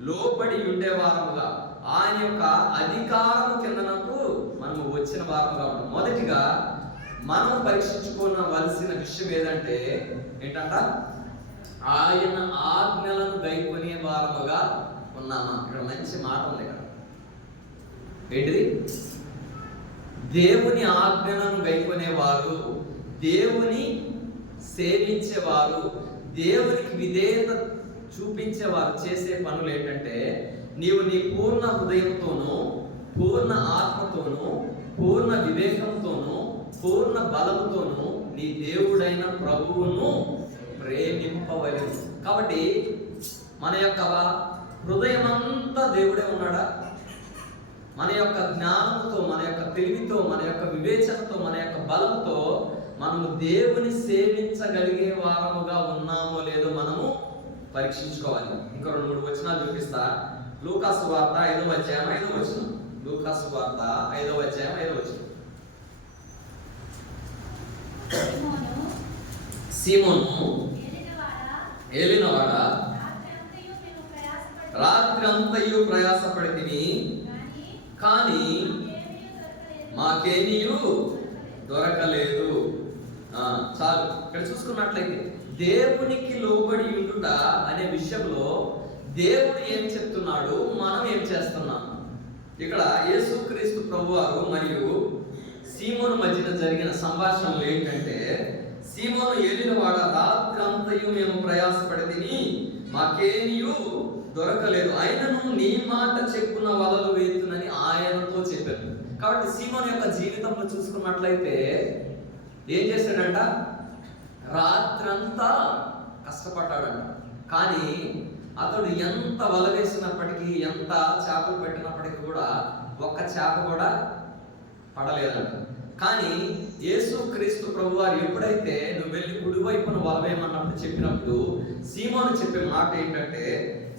లోబడి ఉండేవారముగా, ఆయన యొక్క అధికారం కిందనకు మనము వచ్చిన వారముగా ఉంటాం. మొదటిగా మనం పరీక్షించుకోవలసిన విషయం ఏదంటే ఏంటంట? ఆయన ఆజ్ఞలను గైకొనే వారముగా ఉన్నామా? ఇక్కడ మంచి మాట ఉంది. ఇక్కడ ఏంటిది? దేవుని ఆజ్ఞలను గైకొనేవారు దేవుని సేవించేవారు, దేవునికి విధేయత చూపించేవారు చేసే పనులు ఏంటంటే, నీవు నీ పూర్ణ హృదయంతోనూ, పూర్ణ ఆత్మతోనూ, పూర్ణ వివేకంతోనూ, పూర్ణ బలంతోనూ నీ దేవుడైన ప్రభువును ప్రేమింపవలెను. కాబట్టి మన యొక్క హృదయం అంతా దేవుడే ఉన్నాడా? మన యొక్క జ్ఞానంతో, మన యొక్క తెలివితో, మన యొక్క వివేచనతో, మన యొక్క బలంతో మనము దేవుని సేవించగలిగే వారముగా ఉన్నామో లేదో మనము పరీక్షించుకోవాలి. ఇంకా 2-3 వచనాలు చూపిస్తా. లూకాసు వార్త 5వ అధ్యాయం 5వ వచనం. లూకాసు వార్త 5వ అధ్యాయం 5వ వచనం. సీమోను ఏలినవాడా, రాత్రి అంతయు ప్రయాసపడితిని, కానీ మాకేమీయు దొరకలేదు. చాలు. ఇక్కడ చూసుకున్నట్లయితే దేవునికి లోబడి ఉండుట అనే విషయంలో దేవుడు ఏం చెప్తున్నాడు, మనం ఏం చేస్తున్నాం? ఇక్కడ యేసుక్రీస్తు ప్రభువారు మరియు సీమోను మధ్యన జరిగిన సంభాషణలు ఏంటంటే, సీమోను ఏలినవాడ, రాత్రి అంతయు మేము ప్రయాసపడితిని, మాకేమీయు దొరకలేదు, ఆయనను నీ మాట చెప్పున వలలు వేతునని ఆయనతో చెప్పారు. కాబట్టి సీమోను యొక్క జీవితంలో చూసుకున్నట్లయితే ఏం చేశాడంట? రాత్రంతా కష్టపడ్డాడంట. కానీ అతడు ఎంత వల వేసినప్పటికీ, ఎంత చేపలు పెట్టినప్పటికీ కూడా ఒక్క చేప కూడా పడలేదంట. కానీ యేసుక్రీస్తు ప్రభువారు ఎప్పుడైతే నువ్వు వెళ్ళి కుడివైపున వల వేయమన్నప్పుడు చెప్పినప్పుడు సీమోను చెప్పే మాట ఏంటంటే,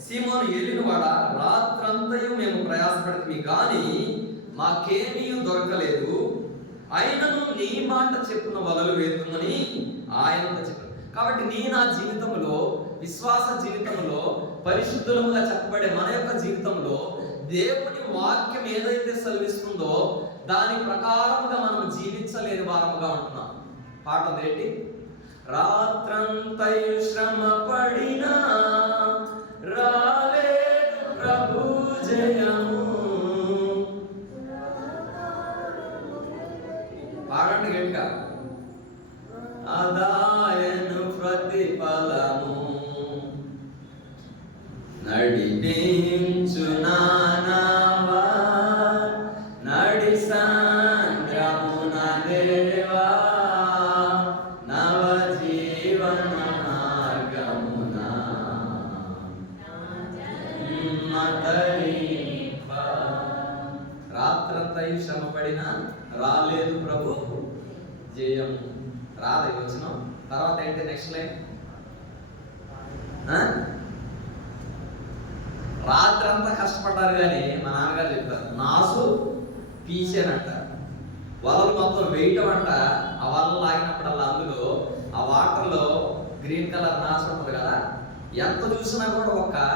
సీమోను ఏలినవాడ, రాత్రంతయు మేము ప్రయాసపడితే కానీ మాకేమీ దొరకలేదు, ఆయనను నీ మాట చెప్పున వలలు వేద్దామని ఆయనతో చెప్పారు. కాబట్టి నా జీవితంలో, విశ్వాస జీవితంలో, పరిశుద్ధులుగా చెప్పబడే మన యొక్క జీవితంలో దేవుని వాక్యం ఏదైతే సెలవిస్తుందో దాని ప్రకారముగా మనం జీవించలేని వారముగా ఉంటున్నాం. పాట ఏంటి? రాత్రంతయు శ్రమ పడినా రాలేదు ప్రభు జయము. పాడండి గట్టిగా. అదాయను ప్రతిఫలము నడిపించు నానావా నడి సంద్రమున దేవా నవ జీవన మార్గమున రాత్రంతయు శ్రమపడిన రాలేదు ప్రభు జయము. రాదు వచ్చిన తర్వాత ఏంటి? Next line. రాత్రంతా కష్టపడ్డారు కానీ మా నాన్నగారు చెప్తారు, నాసు పీచానంట. వలలు మొత్తం వేయటం అంట. ఆ వలలు లాగినప్పుడల్లా అందులో ఆ వాటర్లో గ్రీన్ కలర్ నాసు ఉంటుంది కదా, ఎంత చూసినా కూడా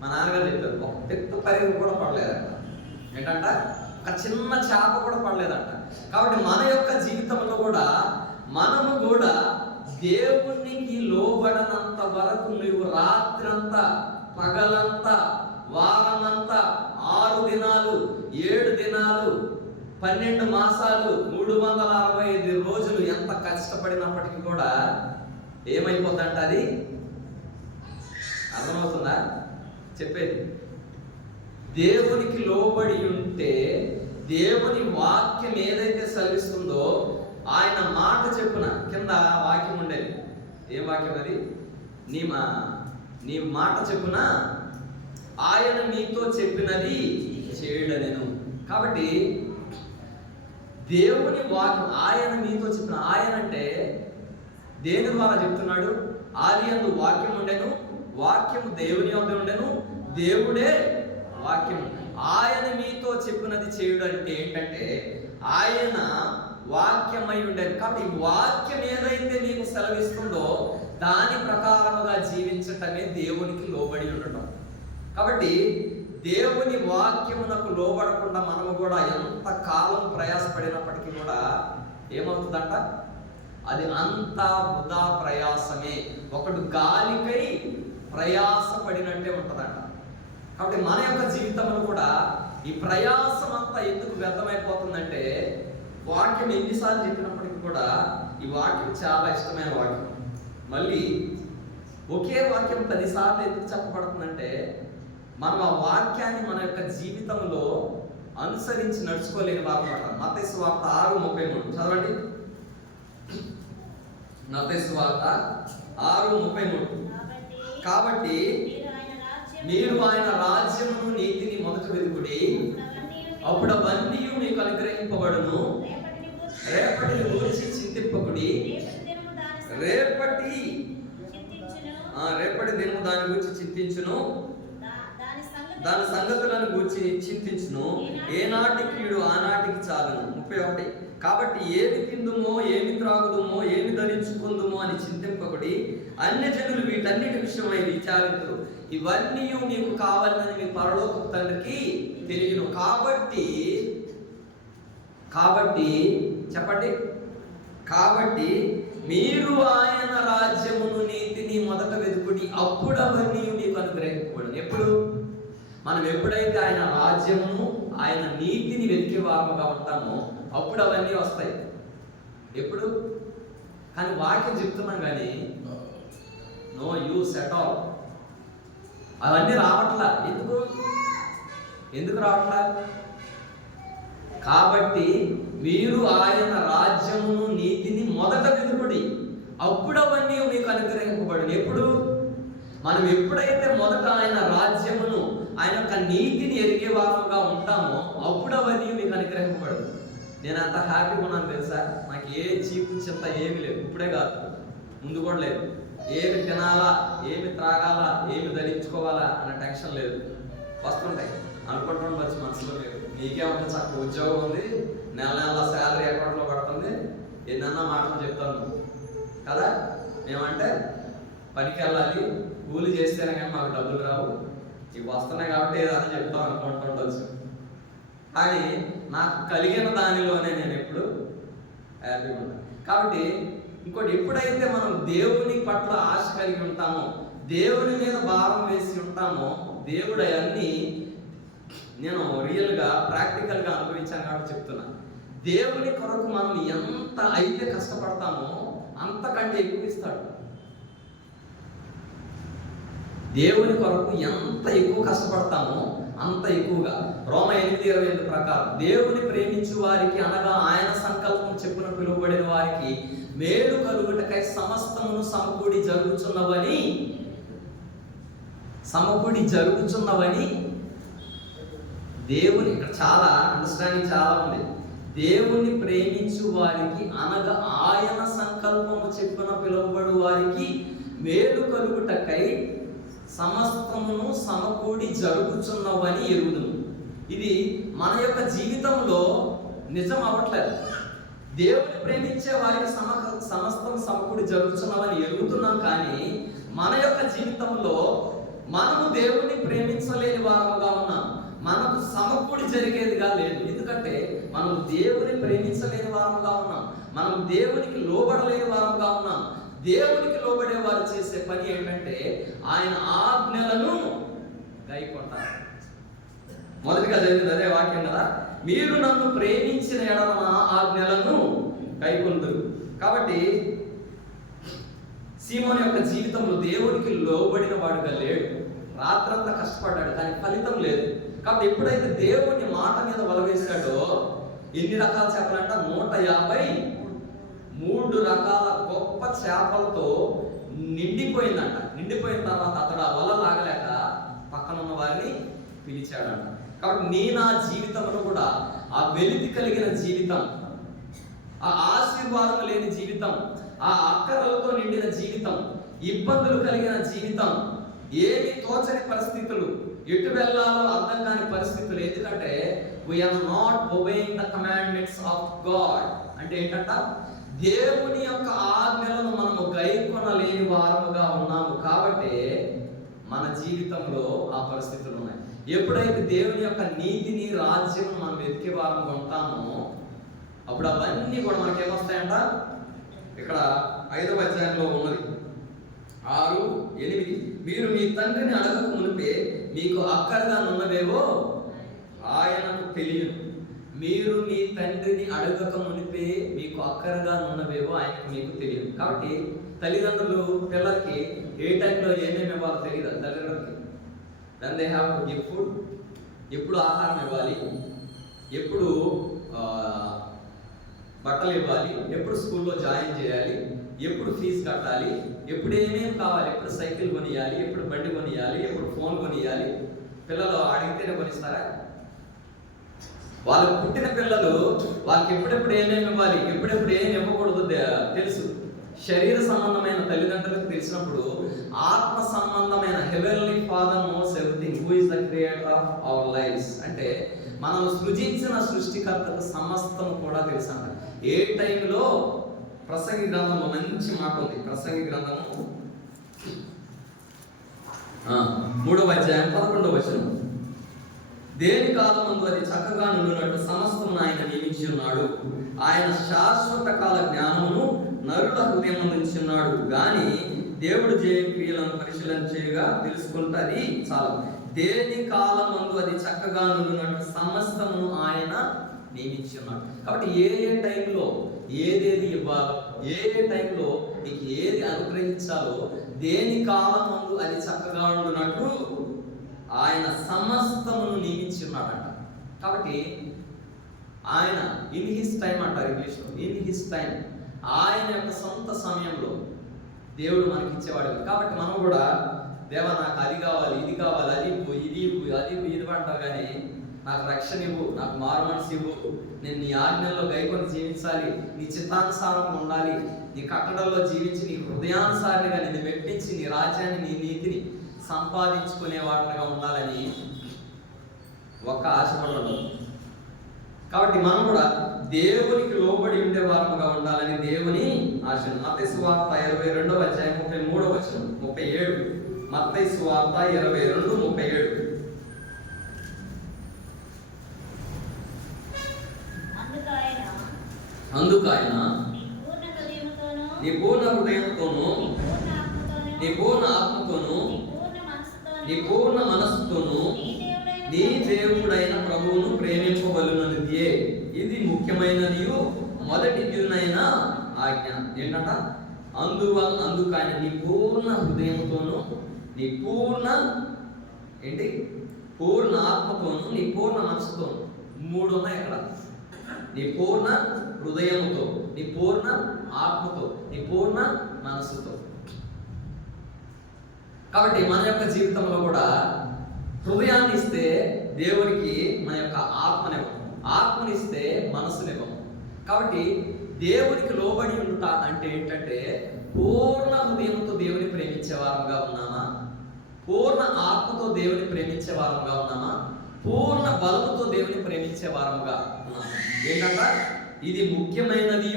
మా నాన్నగారు చెప్పారు ఒక పెద్ద పరిగి కూడా పడలేదంట. ఏంటంట? ఒక చిన్న చేప కూడా పడలేదంట. కాబట్టి మన యొక్క జీవితంలో కూడా మనము కూడా దేవునికి లోబడనంత వరకు నువ్వు రాత్రంతా, పగలంతా, వారమంతా, 6 దినాలు, 7 దినాలు, 12 మాసాలు, 365 రోజులు ఎంత కష్టపడినప్పటికీ కూడా ఏమైపోతుందంట? అది అర్థమవుతుందా చెప్పేది? దేవునికి లోబడి ఉంటే, దేవుని వాక్యం ఏదైతే సెలవిస్తుందో ఆయన మాట చెప్పున, కింద వాక్యం ఉండేది. ఏం వాక్యం అది? నీ మాట చెప్పున ఆయన నీతో చెప్పినది చేయడనేను. కాబట్టి దేవుని వాక్యం ఆయన నీతో చెప్పిన, ఆయన అంటే దేని ద్వారా చెప్తున్నాడు? ఆది యందు వాక్యం ఉండెను, వాక్యము దేవుని యొద్ద ఉండెను, దేవుడే వాక్యం. ఆయన మీతో చెప్పినది చేయుడు అంటే ఏంటంటే ఆయన వాక్యమై ఉండేది. కాబట్టి వాక్యం ఏదైతే నీకు సెలవిస్తుందో దాని ప్రకారముగా జీవించటమే దేవునికి లోబడి ఉండటం. కాబట్టి దేవుని వాక్యమునకు లోబడకుండా మనము కూడా ఎంత కాలం ప్రయాసపడినప్పటికీ కూడా ఏమవుతుందంట? అది అంతా వృధా ప్రయాసమే. ఒకడు గాలికై ప్రయాసపడినట్టే ఉంటుందంట. కాబట్టి మన యొక్క జీవితంలో కూడా ఈ ప్రయాసం అంతా ఎందుకు వ్యర్థమైపోతుందంటే, వాక్యం ఎన్నిసార్లు చెప్పినప్పటికీ కూడా ఈ వాక్యం చాలా ఇష్టమైన వాక్యం. మళ్ళీ ఒకే వాక్యం 10 సార్లు ఎందుకు చెప్పబడుతుందంటే మనం ఆ వాక్యాన్ని మన యొక్క జీవితంలో అనుసరించి నడుచుకోలేని వారు అన్నమాట. మత్తయి సువార్త 6:33 చదవండి. మత్తయి సువార్త 6:33. కాబట్టి మీరు ఆయన రాజ్యమును నీతిని మొదట వెతుకుడి, అప్పుడు అవన్నీ మీకు అనుగ్రహింపబడును. రేపటిని గురించి చింతింపకుడి. రేపటి దినము దాని గురించి చింతించును, దాని సంగతులను గురించి చింతించును. ఏనాటి కీడు ఆనాటికి చాలును. 31. కాబట్టి ఏమి తిందుమో, ఏమి త్రాగుదుమో, ఏమి ధరించుకుందుమో అని చింతింపకుడి. అన్యజనులు వీటన్నిటి విషయమై విచారింతురు. ఇవన్నీ నీకు కావాలని మీ పరలోకపు తండ్రికి తెలియను. కాబట్టి చెప్పండి. కాబట్టి మీరు ఆయన రాజ్యమును నీతిని మొదట వెతుకుడి, అప్పుడు అవన్నీ నీకు అనుగ్రహింపబడును. ఎప్పుడు మనం ఎప్పుడైతే ఆయన రాజ్యమును ఆయన నీతిని వెతికే వారముగా ఉంటామో అప్పుడు అవన్నీ వస్తాయి. ఎప్పుడు కానీ వాక్యం చెప్తున్నాం కానీ నో యూస్ ఎట్ ఆల్. అవన్నీ రావట్లా. ఎందుకు రావట్లా? కాబట్టి మీరు ఆయన రాజ్యమును నీతిని మొదట వెతుకుడి, అప్పుడు అవన్నీ మీకు అనుగ్రహింపబడును. ఎప్పుడు మనం ఎప్పుడైతే మొదట ఆయన రాజ్యమును ఆయన యొక్క నీతిని ఎరిగే వారముగా ఉంటామో అప్పుడు అవన్నీ మీకు అనుగ్రహింపబడదు. నేను అంత హ్యాపీగా ఉన్నాను తెలుసా. నాకు ఏ చీపు చింత ఏమి లేదు. ఇప్పుడే కాదు, ముందు కూడా లేదు. ఏమి తినాలా, ఏమి త్రాగాలా, ఏమి ధరించుకోవాలా అన్న టెన్షన్ లేదు. వస్తుంటాయి అనుకుంటాం వచ్చి మనసులో లేదు. నీకేమంటే చక్కగా ఉద్యోగం ఉంది, నెల శాలరీ అకౌంట్లో పడుతుంది, ఎన్నన్నా మాటలు చెప్తాను కదా. మేమంటే పనికి వెళ్ళాలి, కూలి చేస్తేనే కానీ మాకు డబ్బులు రావు, ఇవి వస్తున్నాయి కాబట్టి ఏదైనా చెప్తాం అనుకుంటుండొచ్చు. కానీ నాకు కలిగిన దానిలోనే నేను ఎప్పుడు హ్యాపీగా ఉంటాను. కాబట్టి ఇంకోటి, ఎప్పుడైతే మనం దేవుని పట్ల ఆశ కలిగి ఉంటామో, దేవుని మీద భారం వేసి ఉంటామో, దేవుడు అవన్నీ నేను రియల్గా ప్రాక్టికల్గా అనుభవించాను కాబట్టి చెప్తున్నా. దేవుని కొరకు మనం ఎంత అయితే కష్టపడతామో అంతకంటే ఎక్కువ ఇస్తాడు. దేవుని కొరకు ఎంత ఎక్కువ కష్టపడతామో అంత ఎక్కువగా. రోమ 8:28 ప్రకారం దేవుని ప్రేమించు వారికి అనగా ఆయన సంకల్పం చెప్పున పిలువబడిన వారికి మేలు కలుగుటకై సమస్తమును సమకూడి జరుగుచున్నవని దేవుని, ఇక్కడ చాలా అండర్స్టాండింగ్ చాలా ఉంది. దేవుని ప్రేమించు వారికి అనగా ఆయన సంకల్పము చెప్పున పిలువబడు వారికి మేలు కలుగుటకై సమస్తమును సమకూడి జరుగుచున్నవని ఎరుగుదును. ఇది మన యొక్క జీవితంలో నిజం అవ్వట్లేదు. దేవుని ప్రేమించే వారికి సమస్తం సమకూడి జరుగుతున్నవని ఎరుగుతున్నాం, కానీ మన యొక్క జీవితంలో మనము దేవుని ప్రేమించలేని వారముగా ఉన్నాం. మనకు సమకూడి జరిగేదిగా లేదు. ఎందుకంటే మనం దేవుని ప్రేమించలేని వారముగా ఉన్నాం, మనం దేవునికి లోబడలేని వారముగా ఉన్నాం. దేవునికి లోబడే వారు చేసే పని ఏంటంటే ఆయన ఆజ్ఞలను గైకొంటారు. మొదటిగా జరిగింది అదే వాక్యం కదా. మీరు నన్ను ప్రేమించిన ఎడల నా ఆజ్ఞలను గైకొందురు. కాబట్టి సీమోను యొక్క జీవితంలో దేవునికి లోబడిన వాడుగా లేడు. రాత్రంతా కష్టపడ్డాడు కానీ ఫలితం లేదు. కాబట్టి ఎప్పుడైతే దేవుని మాట మీద వలవేశాడో, ఎన్ని రకాల చేపలంట 153 రకాల గొప్ప చేపలతో నిండిపోయిందంట. నిండిపోయిన తర్వాత అతడు ఆ వల లాగలేక పక్కన ఉన్న వారిని పిలిచాడంట. కాబట్టి నా జీవితంలో కూడా ఆ వెలితి కలిగిన జీవితం, ఆ ఆశీర్వాదం లేని జీవితం, ఆ అక్కరలతో నిండిన జీవితం, ఇబ్బందులు కలిగిన జీవితం, ఏమి తోచని పరిస్థితులు, ఎటు వెళ్ళాలో అర్థం కాని పరిస్థితులు. ఎందుకంటే we are not obeying the commandments of God. అంటే ఏంటంట, దేవుని యొక్క ఆజ్ఞలను మనము గైకొనలేని వారముగా ఉన్నాము. కాబట్టి మన జీవితంలో ఆ పరిస్థితులు ఉన్నాయి. ఎప్పుడైతే దేవుని యొక్క నీతిని, రాజ్యం మనం వెతికే వారంగా ఉంటామో అప్పుడు అవన్నీ కూడా మనకి ఏమొస్తాయంట. ఇక్కడ 5వ అధ్యాయంలో ఉన్నది 6, 8. మీరు మీ తండ్రిని అడగక మునిపే మీకు అక్కరగా నున్నవేవో ఆయనకు తెలియదు. మీరు మీ తండ్రిని అడగక మునిపే మీకు అక్కరగా ఉన్నవేవో ఆయనకు మీకు తెలియదు. కాబట్టి తల్లిదండ్రులు పిల్లలకి ఏ టైంలో ఏమేమి ఇవ్వాలో తెలియదు తల్లిదండ్రులకి. Then they have to give food. ఎప్పుడు ఆహారం ఇవ్వాలి, ఎప్పుడు బట్టలు ఇవ్వాలి, ఎప్పుడు స్కూల్లో జాయిన్ చేయాలి, ఎప్పుడు ఫీజు కట్టాలి, ఎప్పుడు ఏమేమి కావాలి, ఎప్పుడు సైకిల్ కొనియాలి, ఎప్పుడు బండి కొనియాలి, ఎప్పుడు ఫోన్ కొనియాలి. పిల్లలు అడిగితేనే కొనిస్తారా? వాళ్ళకు పుట్టిన పిల్లలు వాళ్ళకి ఎప్పుడెప్పుడు ఏమేమి ఇవ్వాలి, ఎప్పుడెప్పుడు ఏమి ఇవ్వకూడదు తెలుసు. శరీర సంబంధమైన తల్లిదండ్రులకు తెలిసినప్పుడు ఆత్మ సంబంధమైన heavenly father knows everything, who is the creator of our lifes. అంటే మనం సృజించిన సృష్టికర్తకు సమస్తం కూడా తెలుసు అంట. ఏ టైంలో ప్రసంగి గ్రంథంలో మంచి మాట ఉంది. ప్రసంగి గ్రంథము 3వ అధ్యాయం 11వ వచనం. దేని కాలమందు అది చక్కగా నుండినట్టు సమస్తమును ఆయన నియమించి ఉన్నాడు. ఆయన శాశ్వత కాల జ్ఞానమును నరుల హృదయం నుంచున్నాడు గాని దేవుడు చేయ క్రియలను పరిశీలన చేయగా తెలుసుకుంటుంది చాలు. దేని కాలమందు అది చక్కగా నుండినట్టు సమస్తమును ఆయన నియమించి ఉన్నాడు. కాబట్టి ఏ టైంలో ఏదేది ఇవ్వాలో, ఏ టైంలో నీకు ఏది అనుగ్రహించాలో, దేని కాలమందు అది చక్కగా ఉండునట్టు ఆయన సమస్తమును నియమించి ఉన్నాడంట. కాబట్టి ఆయన ఇన్ హిస్ టైం అంటారు ఇంగ్లీష్లో, ఇన్ హిస్ టైం, ఆయన యొక్క సొంత సమయంలో దేవుడు మనకి ఇచ్చేవాడు. కాబట్టి మనం కూడా దేవా నాకు అది కావాలి, ఇది కావాలి, అది ఇవ్వు, ఇది ఇవ్వు, అది ఇవ్వు, ఇది అంటావు, కానీ నాకు రక్షణ ఇవ్వు, నాకు మారు మనసు ఇవ్వు, నేను నీ ఆజ్ఞల్లో గైకొని జీవించాలి, నీ చిత్తానుసారం ఉండాలి, నీ కట్టడల్లో జీవించి నీ హృదయానుసారిగా నిన్ను మెప్పించి నీ రాజ్యాన్ని, నీ నీతిని సంపాదించుకునే వాటిగా ఉండాలని ఒక ఆశపడడం. కాబట్టి మనం కూడా దేవునికి లోబడి ఉండే వారముగా ఉండాలని దేవుని ఆశ. మత్తయి సువార్త 22వ అధ్యాయం 33వ వచనం 37. మత్తయి సువార్త 22:37. అందుకు ఆయన నీ పూర్ణ హృదయంతోనూ, నీ పూర్ణ ఆత్మతోనూ, నీ పూర్ణ మనస్సుతోనూ నీ దేవుడైన ప్రభువును ప్రేమింపవలెననిదే ముఖ్యమైనది మొదటిదినైన ఆజ్ఞ. ఏంటంట? అందుకు ఆయన నీ పూర్ణ హృదయంతోనూ, నీ పూర్ణ పూర్ణ ఆత్మతోనూ, నీ పూర్ణ మనసుతోనూ, 3 ఉన్నాయి అక్కడ. నీ పూర్ణ హృదయంతో, నీ పూర్ణ ఆత్మతో, నీ పూర్ణ మనస్సుతో. కాబట్టి మన యొక్క జీవితంలో కూడా హృదయాన్ని ఇస్తే దేవునికి మన యొక్క ఆత్మనివ్వం, ఆత్మనిస్తే మనస్సునివ్వం. కాబట్టి దేవునికి లోబడి ఉంటా అంటే ఏంటంటే పూర్ణ హృదయంతో దేవుని ప్రేమించే వారంగా ఉన్నామా, పూర్ణ ఆత్మతో దేవుని ప్రేమించే వారంగా ఉన్నామా, పూర్ణ బలముతో దేవుని ప్రేమించే వారంగా ఉన్నామా? ఏంటంట? ఇది ముఖ్యమైనది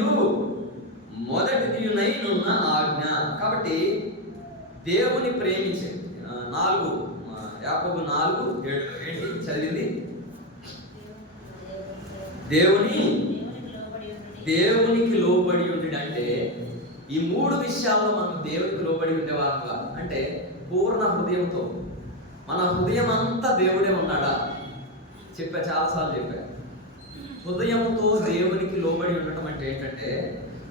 మొదటిదినైన ఆజ్ఞ. కాబట్టి దేవుని ప్రేమించే 4 యాకోబు 4:7 ఏంటి చదివింది? దేవునికి లోబడి ఉండి. అంటే ఈ 3 విషయాల్లో మనం దేవునికి లోబడి ఉండేవారంగా. అంటే పూర్ణ హృదయంతో, మన హృదయం అంతా దేవుడే ఉన్నాడా? చాలాసార్లు చెప్పా. హృదయంతో దేవునికి లోబడి ఉండటం అంటే ఏంటంటే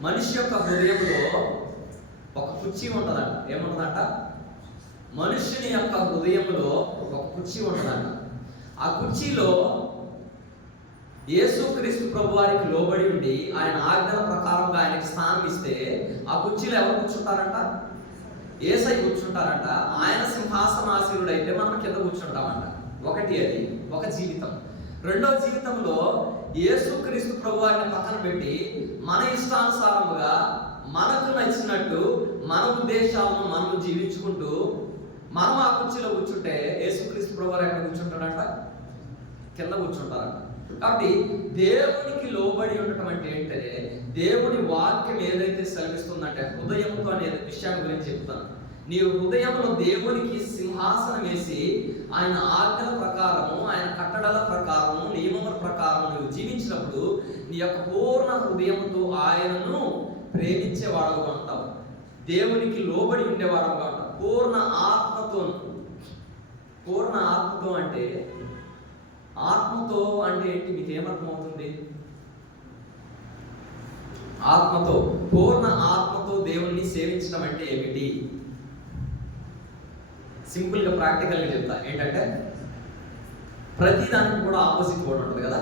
మనిషి యొక్క హృదయంలో ఒక కుర్చీ ఉంటుందంట. ఏముంటుందంట? మనుషుని యొక్క హృదయంలో ఒక కుర్చీ ఉంటుందంట. ఆ కుర్చీలో యేసుక్రీస్తు ప్రభు వారికి లోబడి ఉండి ఆయన ఆజ్ఞల ప్రకారంగా ఆయనకి స్థానం ఇస్తే ఆ కుర్చీలో ఎవరు కూర్చుంటారంట? యేసయ్య కూర్చుంటారంట. ఆయన సింహాసనాసీనుడు అయితే మనం కింద కూర్చుంటామంట. ఒకటి అది ఒక జీవితం. రెండో జీవితంలో యేసుక్రీస్తు ప్రభు వారిని పక్కన పెట్టి మన ఇష్టానుసారముగా మనకు నచ్చినట్టు మన ఉద్దేశాలను మనం జీవించుకుంటూ మనం ఆ కుర్చీలో కూర్చుంటే యేసుక్రీస్తు ప్రభు వారు ఎక్కడ కూర్చుంటాడంట? కింద కూర్చుంటారంట. కాబట్టి దేవునికి లోబడి ఉండటం అంటే ఏంటంటే దేవుని వాక్యం ఏదైతే సెలవిస్తుందంటే హృదయంతో అనే విషయాన్ని గురించి చెప్తాను. నీ హృదయంలో దేవునికి సింహాసనం వేసి ఆయన ఆజ్ఞల ప్రకారము, ఆయన కట్టడల ప్రకారము, నియమముల ప్రకారము నువ్వు జీవించినప్పుడు నీ యొక్క పూర్ణ హృదయంతో ఆయనను ప్రేమించేవాడుగా ఉంటావు, దేవునికి లోబడి ఉండేవాడుగా ఉంటావు. పూర్ణ ఆత్మతో అంటే ఆత్మతో అంటే ఏంటి? మీకు ఏమర్థమవుతుంది? ఆత్మతో, పూర్ణ ఆత్మతో దేవుణ్ణి సేవించడం అంటే ఏమిటి? సింపుల్గా ప్రాక్టికల్గా చెప్తా. ఏంటంటే ప్రతి దానికి కూడా ఆపోజిట్ వర్డ్ ఉంటుంది కదా.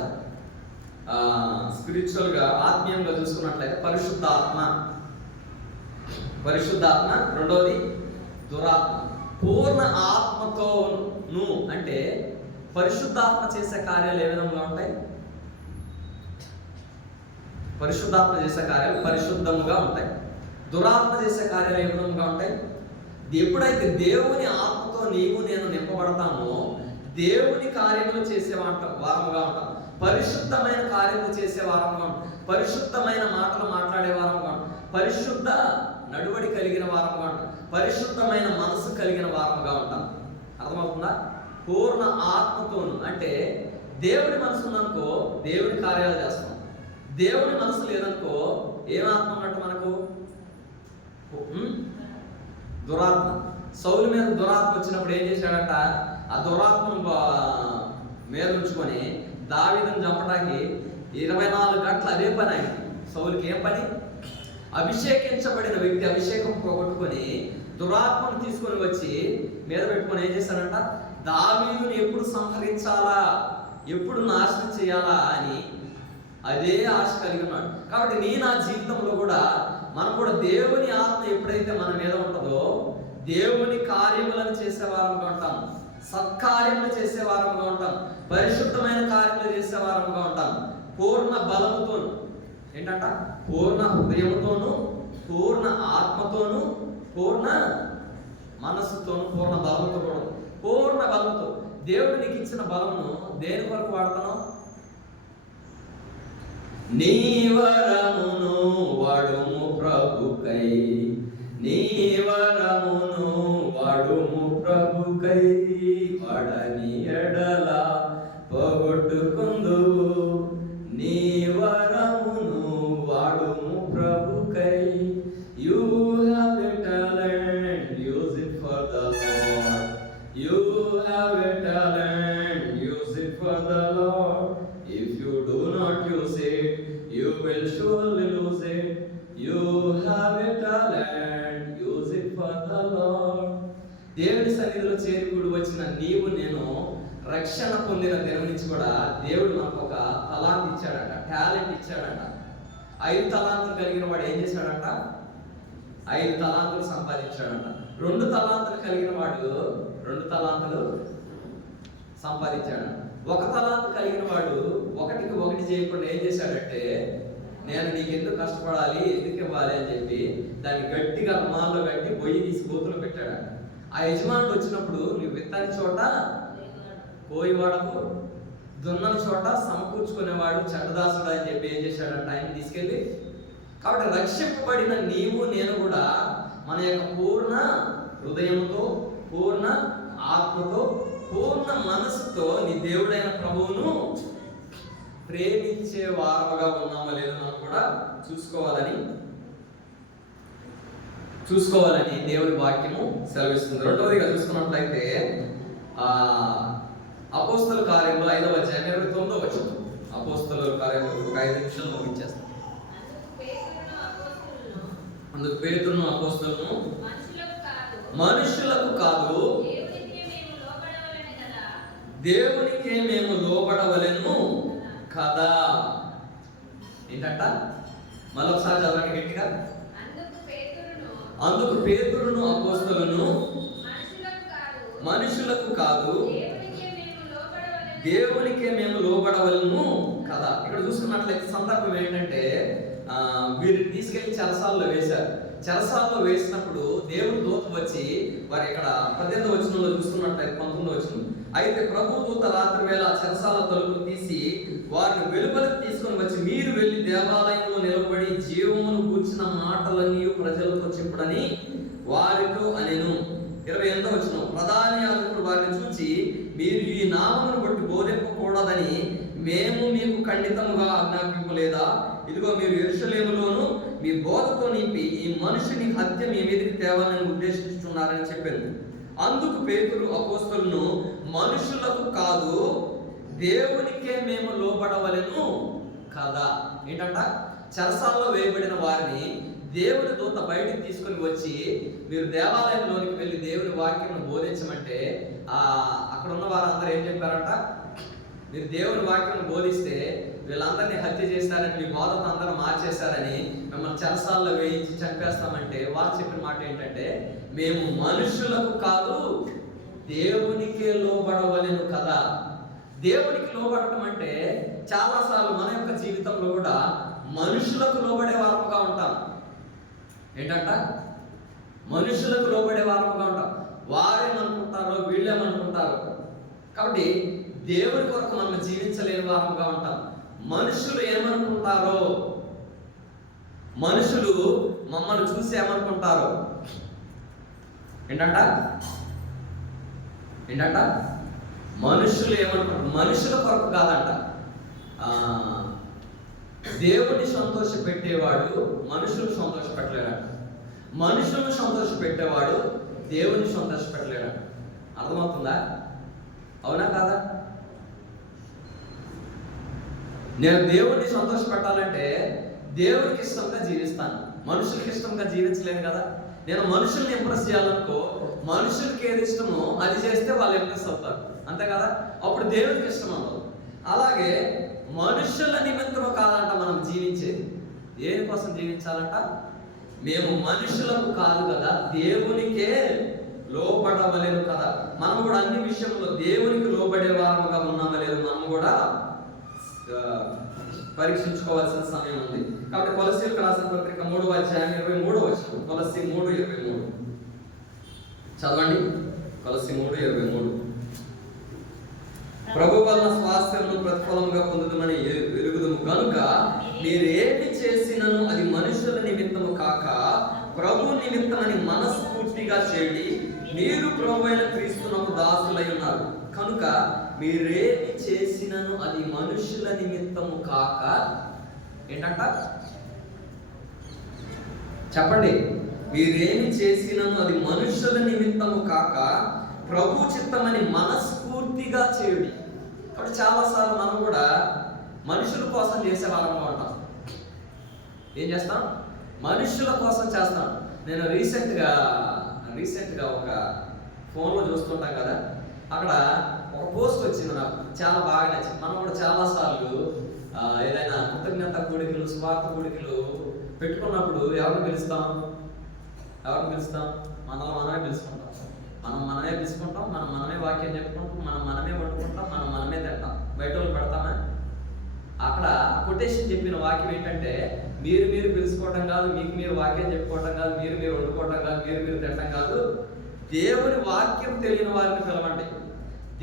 స్పిరిచువల్గా, ఆత్మీయంగా చూసుకున్నట్లయితే పరిశుద్ధాత్మ, రెండోది దురాత్మ. పూర్ణ ఆత్మతోను అంటే పరిశుద్ధాత్మ చేసే కార్యాలు ఏ విధంగా ఉంటాయి? పరిశుద్ధాత్మ చేసే కార్యాలు పరిశుద్ధంగా ఉంటాయి. దురాత్మ చేసే కార్యాలు ఏ విధంగా ఉంటాయి? ఎప్పుడైతే దేవుని ఆత్మతో నీవు నేను నింపబడతామో దేవుని కార్యములు చేసే వారముగా ఉంటాం, పరిశుద్ధమైన కార్యములు చేసే వారముగా ఉంటాం, పరిశుద్ధమైన మాటలు మాట్లాడే వారముగా ఉంటాం, పరిశుద్ధ నడువడి కలిగిన వారముగా ఉంటాం, పరిశుద్ధమైన మనసు కలిగిన వారముగా ఉంటాం. అర్థమవుతుందా? పూర్ణ ఆత్మతోను అంటే దేవుడి మనసు ఉందనుకో దేవుడి కార్యాలు చేస్తాం, దేవుడి మనసు లేదనుకో ఏం ఆత్మ ఉన్నట్టు మనకు? దురాత్మ. సౌలు మీద దురాత్మ వచ్చినప్పుడు ఏం చేశాడంట? ఆ దురాత్మను మీద ఉంచుకొని దావీదును చంపడానికి 24 గంటలు అదే పని అయింది. సౌలుకి ఏం పని? అభిషేకించబడిన వ్యక్తి అభిషేకం పోగొట్టుకొని దురాత్మను తీసుకొని వచ్చి మీద పెట్టుకొని ఏం చేశాడంట? దావీదుని ఎప్పుడు సంహరించాలా, ఎప్పుడు నాశనం చేయాలా అని అదే ఆశ కలిగి ఉన్నాడు. కాబట్టి నా జీవితంలో కూడా మనం కూడా దేవుని ఆత్మ ఎప్పుడైతే మన మీద ఉంటుందో దేవుని కార్యములను చేసేవారంగా ఉంటాం, సత్కార్యములు చేసేవారంగా ఉంటాం, పరిశుద్ధమైన కార్యములు చేసేవారంగా ఉంటాం. పూర్ణ బలముతోను ఏంటంట? పూర్ణ హృదయముతోను, పూర్ణ ఆత్మతోను, పూర్ణ మనస్సుతోను, పూర్ణ బలముతో కూడా. పూర్ణ బలముతో దేవుడు నీకు ఇచ్చిన బలమును దేని కొరకు వాడతాను? నీ వరమును వాడుము ప్రభుకై, నీ వరమును వాడుము ప్రభుకై, వాడని ఎడల పోగొట్టుకుందువు. నీ వరమును వాడుము ప్రభుకై. You have a talent, use it for the Lord. You have a talent, use it for the Lord. If you do not use it, you will surely lose it. You have a talent, use it for the Lord. దేవుని సన్నిధిలో చేరుకుడు వచ్చిన నీవు నేను రక్షణ పొందిన దినం నుంచి కూడా దేవుడు నాకు ఒక తలాంత్ ఇచ్చాడంట, టాలెంట్ ఇచ్చాడంట. 5 తలాంతులు కలిగిన వాడు ఏం చేశాడంట? 5 తలాంతులు సంపాదించాడంట. 2 తలాంతులు కలిగిన వాడు 2 తలాంతులు సంపాదించాడంట. 1 తలాంతు కలిగిన వాడు 1కి 1 చేయకుండా ఏం చేశాడంటే, నేను నీకు ఎందుకు కష్టపడాలి, ఎందుకు ఇవ్వాలి అని చెప్పి దాన్ని గట్టిగా రుమాల్లో కట్టి పొయ్యి తీసి గోతులు పెట్టాడు. ఆ యజమానుడు వచ్చినప్పుడు నువ్వు విత్తని చోట కోయివాడకు, దున్నని చోట సమకూర్చుకునేవాడు చెడ్డదాసుడు అని చెప్పి ఏం చేశాడంట ఆయన తీసుకెళ్ళి. కాబట్టి రక్షింపబడిన నీవు నేను కూడా మన యొక్క పూర్ణ హృదయంతో, పూర్ణ ఆత్మతో, పూర్ణ మనసుతో నీ దేవుడైన ప్రభువును ప్రేమించే వారముగా ఉన్నామో లేదో మనం కూడా చూసుకోవాలని దేవుని వాక్యము సెలవిస్తుంది. రెండవదిగా చూసుకున్నట్లయితే అపోస్తల కార్యంలో 5వ అధ్యాయం 29వ వచనం. అపోస్తల కార్యంలో ఒక 5 నిమిషాలు ముగించేస్తాం. అందుకు పేతురును అపోస్తలును మనుషులకు కాదు దేవునికే మేము లోబడవలెను కదా. ఏంటంట? మరొకసారి చదవండి గట్టిగా. అందుకు పేతురును అపోస్తలును మనుషులకు కాదు దేవునికే మేము లోబడవలెను కదా. ఇక్కడ చూసుకున్నట్లయితే సందర్భం ఏంటంటే వీరిని తీసుకెళ్లి చెరసాల్లో వేశారు. చెరసాల్లో వేసినప్పుడు దేవుని దూత వచ్చి వారి ఇక్కడ 18వ వచనంలో చూసుకున్నట్లయితే 19వ వచనం, అయితే ప్రభు దూత రాత్రి వేళ చెరసాల తలుపులు తీసి వారిని వెలుపలికి తీసుకొని వచ్చి మీరు వెళ్ళి దేవాలయంలో నిలబడి జీవమును కూర్చిన మాటలన్నీ ప్రజలతో చెప్పుడని వారితో అనెను. 28వ వచనం, ప్రధాన యాజకుడు వారిని చూచి మీరు ఈ నామమును బట్టి బోధింపకూడదని మేము మీకు ఖండితముగా ఆజ్ఞాపింపలేదా? ఇదిగో మీరు యెరూషలేములోను మీ బోధతో నింపి ఈ మనుషుని హత్య మీ మీదకి తేవాలని ఉద్దేశించుతున్నారని చెప్పాను. అందుకు పేతురు అపోస్తలును మనుషులకు కాదు దేవునికే మేము లోబడవలెను కదా. ఏంటంట? చెరసాల్లో వేయబడిన వారిని దేవుని దూత బయటికి తీసుకొని వచ్చి మీరు దేవాలయంలోనికి వెళ్ళి దేవుని వాక్యం బోధించమంటే అక్కడ ఉన్న వారందరూ ఏం చెప్పారంట? మీరు దేవుని వాక్యం బోధిస్తే వీళ్ళందరినీ హత్య చేస్తారని, మీ బోధన అందరూ మార్చేస్తారని, మిమ్మల్ని చెరసాల్లో వేయించి చంపేస్తామంటే వారు చెప్పిన మాట ఏంటంటే, మేము మనుషులకు కాదు దేవునికే లోబడవలెను కదా. దేవునికి లోబడటం అంటే చాలాసార్లు మన యొక్క జీవితంలో కూడా మనుషులకు లోబడే వారముగా ఉంటాం. ఏంటంట? మనుషులకు లోబడే వారముగా ఉంటాం. వారేమనుకుంటారో వీళ్ళేమనుకుంటారో. కాబట్టి దేవుని కొరకు మనం జీవించలేని వారముగా ఉంటాం. మనుషులు ఏమనుకుంటారో, మనుషులు మమ్మల్ని చూసి ఏమనుకుంటారో. ఏంటంట? మనుషులు ఏమనుకుంటారు? మనుషుల కొరకు కాదంట. దేవుడిని సంతోష పెట్టేవాడు మనుషులను సంతోష పెట్టలేడంట. మనుషులను సంతోష పెట్టేవాడు దేవుని సంతోష పెట్టలేడంట. అర్థమవుతుందా? అవునా కాదా? నేను దేవుడిని సంతోష పెట్టాలంటే దేవునికి ఇష్టంగా జీవిస్తాను, మనుషులకి ఇష్టంగా జీవించలేను కదా. నేను మనుషుల్ని ఇంప్రెస్ చేయాలనుకో, మనుషులకి ఏది ఇష్టమో అది చేస్తే వాళ్ళు ఇంప్రెస్ అవుతారు, అంతే కదా. అప్పుడు దేవునికి ఇష్టం అవ్వదు. అలాగే మనుషుల నిమిత్తం కాదంట మనం జీవించేది. దేనికోసం జీవించాలంట? మేము మనుషులకు కాదు కదా, దేవునికే లోబడవలేను కదా. మనం కూడా అన్ని విషయంలో దేవునికి లోబడే వారముగా ఉన్నామో లేదు మనం కూడా పరీక్షించుకోవాల్సిన సమయం ఉంది. కాబట్టి కొలస్సీయులకు రాసిన పత్రిక 3వ అధ్యాయం 23వ వచనం, కొలస్సీ 3:23 చదవండి. కొలస్సీ 3:23 ప్రభు వలన స్వాస్థ్యమును ప్రతిఫలముగా పొందుదమని ఎరుగుదుము కనుక మీరేమి చేసినను అది మనుషుల నిమిత్తము కాక ప్రభు నిమిత్తమని మనస్ఫూర్తిగా చేయండి. మీరు ప్రభు అయిన క్రీస్తునకు దాసులై ఉన్నారు కనుక మీరేమి చేసినను అది మనుషుల నిమిత్తము కాక. ఏంటంట? చెప్పండి. మీరేమి చేసినను అది మనుషుల నిమిత్తము కాక ప్రభు చిత్తమని మనస్ఫూర్తిగా చేయుడి. కాబట్టి చాలాసార్లు మనం కూడా మనుషుల కోసం చేసే వారంగా ఉంటాం. ఏం చేస్తాం? మనుషుల కోసం చేస్తాం. నేను రీసెంట్గా ఒక ఫోన్లో చూస్తుంటాం కదా, అక్కడ ఒక పోస్ట్ వచ్చింది, నాకు చాలా బాగా నచ్చింది. మనం కూడా చాలాసార్లు ఏదైనా కృతజ్ఞత కూడికలు, స్వార్థ కూడికలు పెట్టుకున్నప్పుడు ఎవరిని పిలుస్తాం? మనమే పిలుచుకుంటాం. మనమే పిలుచుకుంటాం, మనమే వాక్యం చెప్పుకుంటాం, మనమే వండుకుంటాం, మనమే తింటాం. బయట వాళ్ళు పెడతామా? అక్కడ కొటేషన్ చెప్పిన వాక్యం ఏంటంటే, మీరు పిలుచుకోవటం కాదు, మీకు మీరు వాక్యం చెప్పుకోవటం కాదు, మీరు వండుకోవటం కాదు, మీరు తినటం కాదు, దేవుని వాక్యం తెలియని వారిని పిలవండి.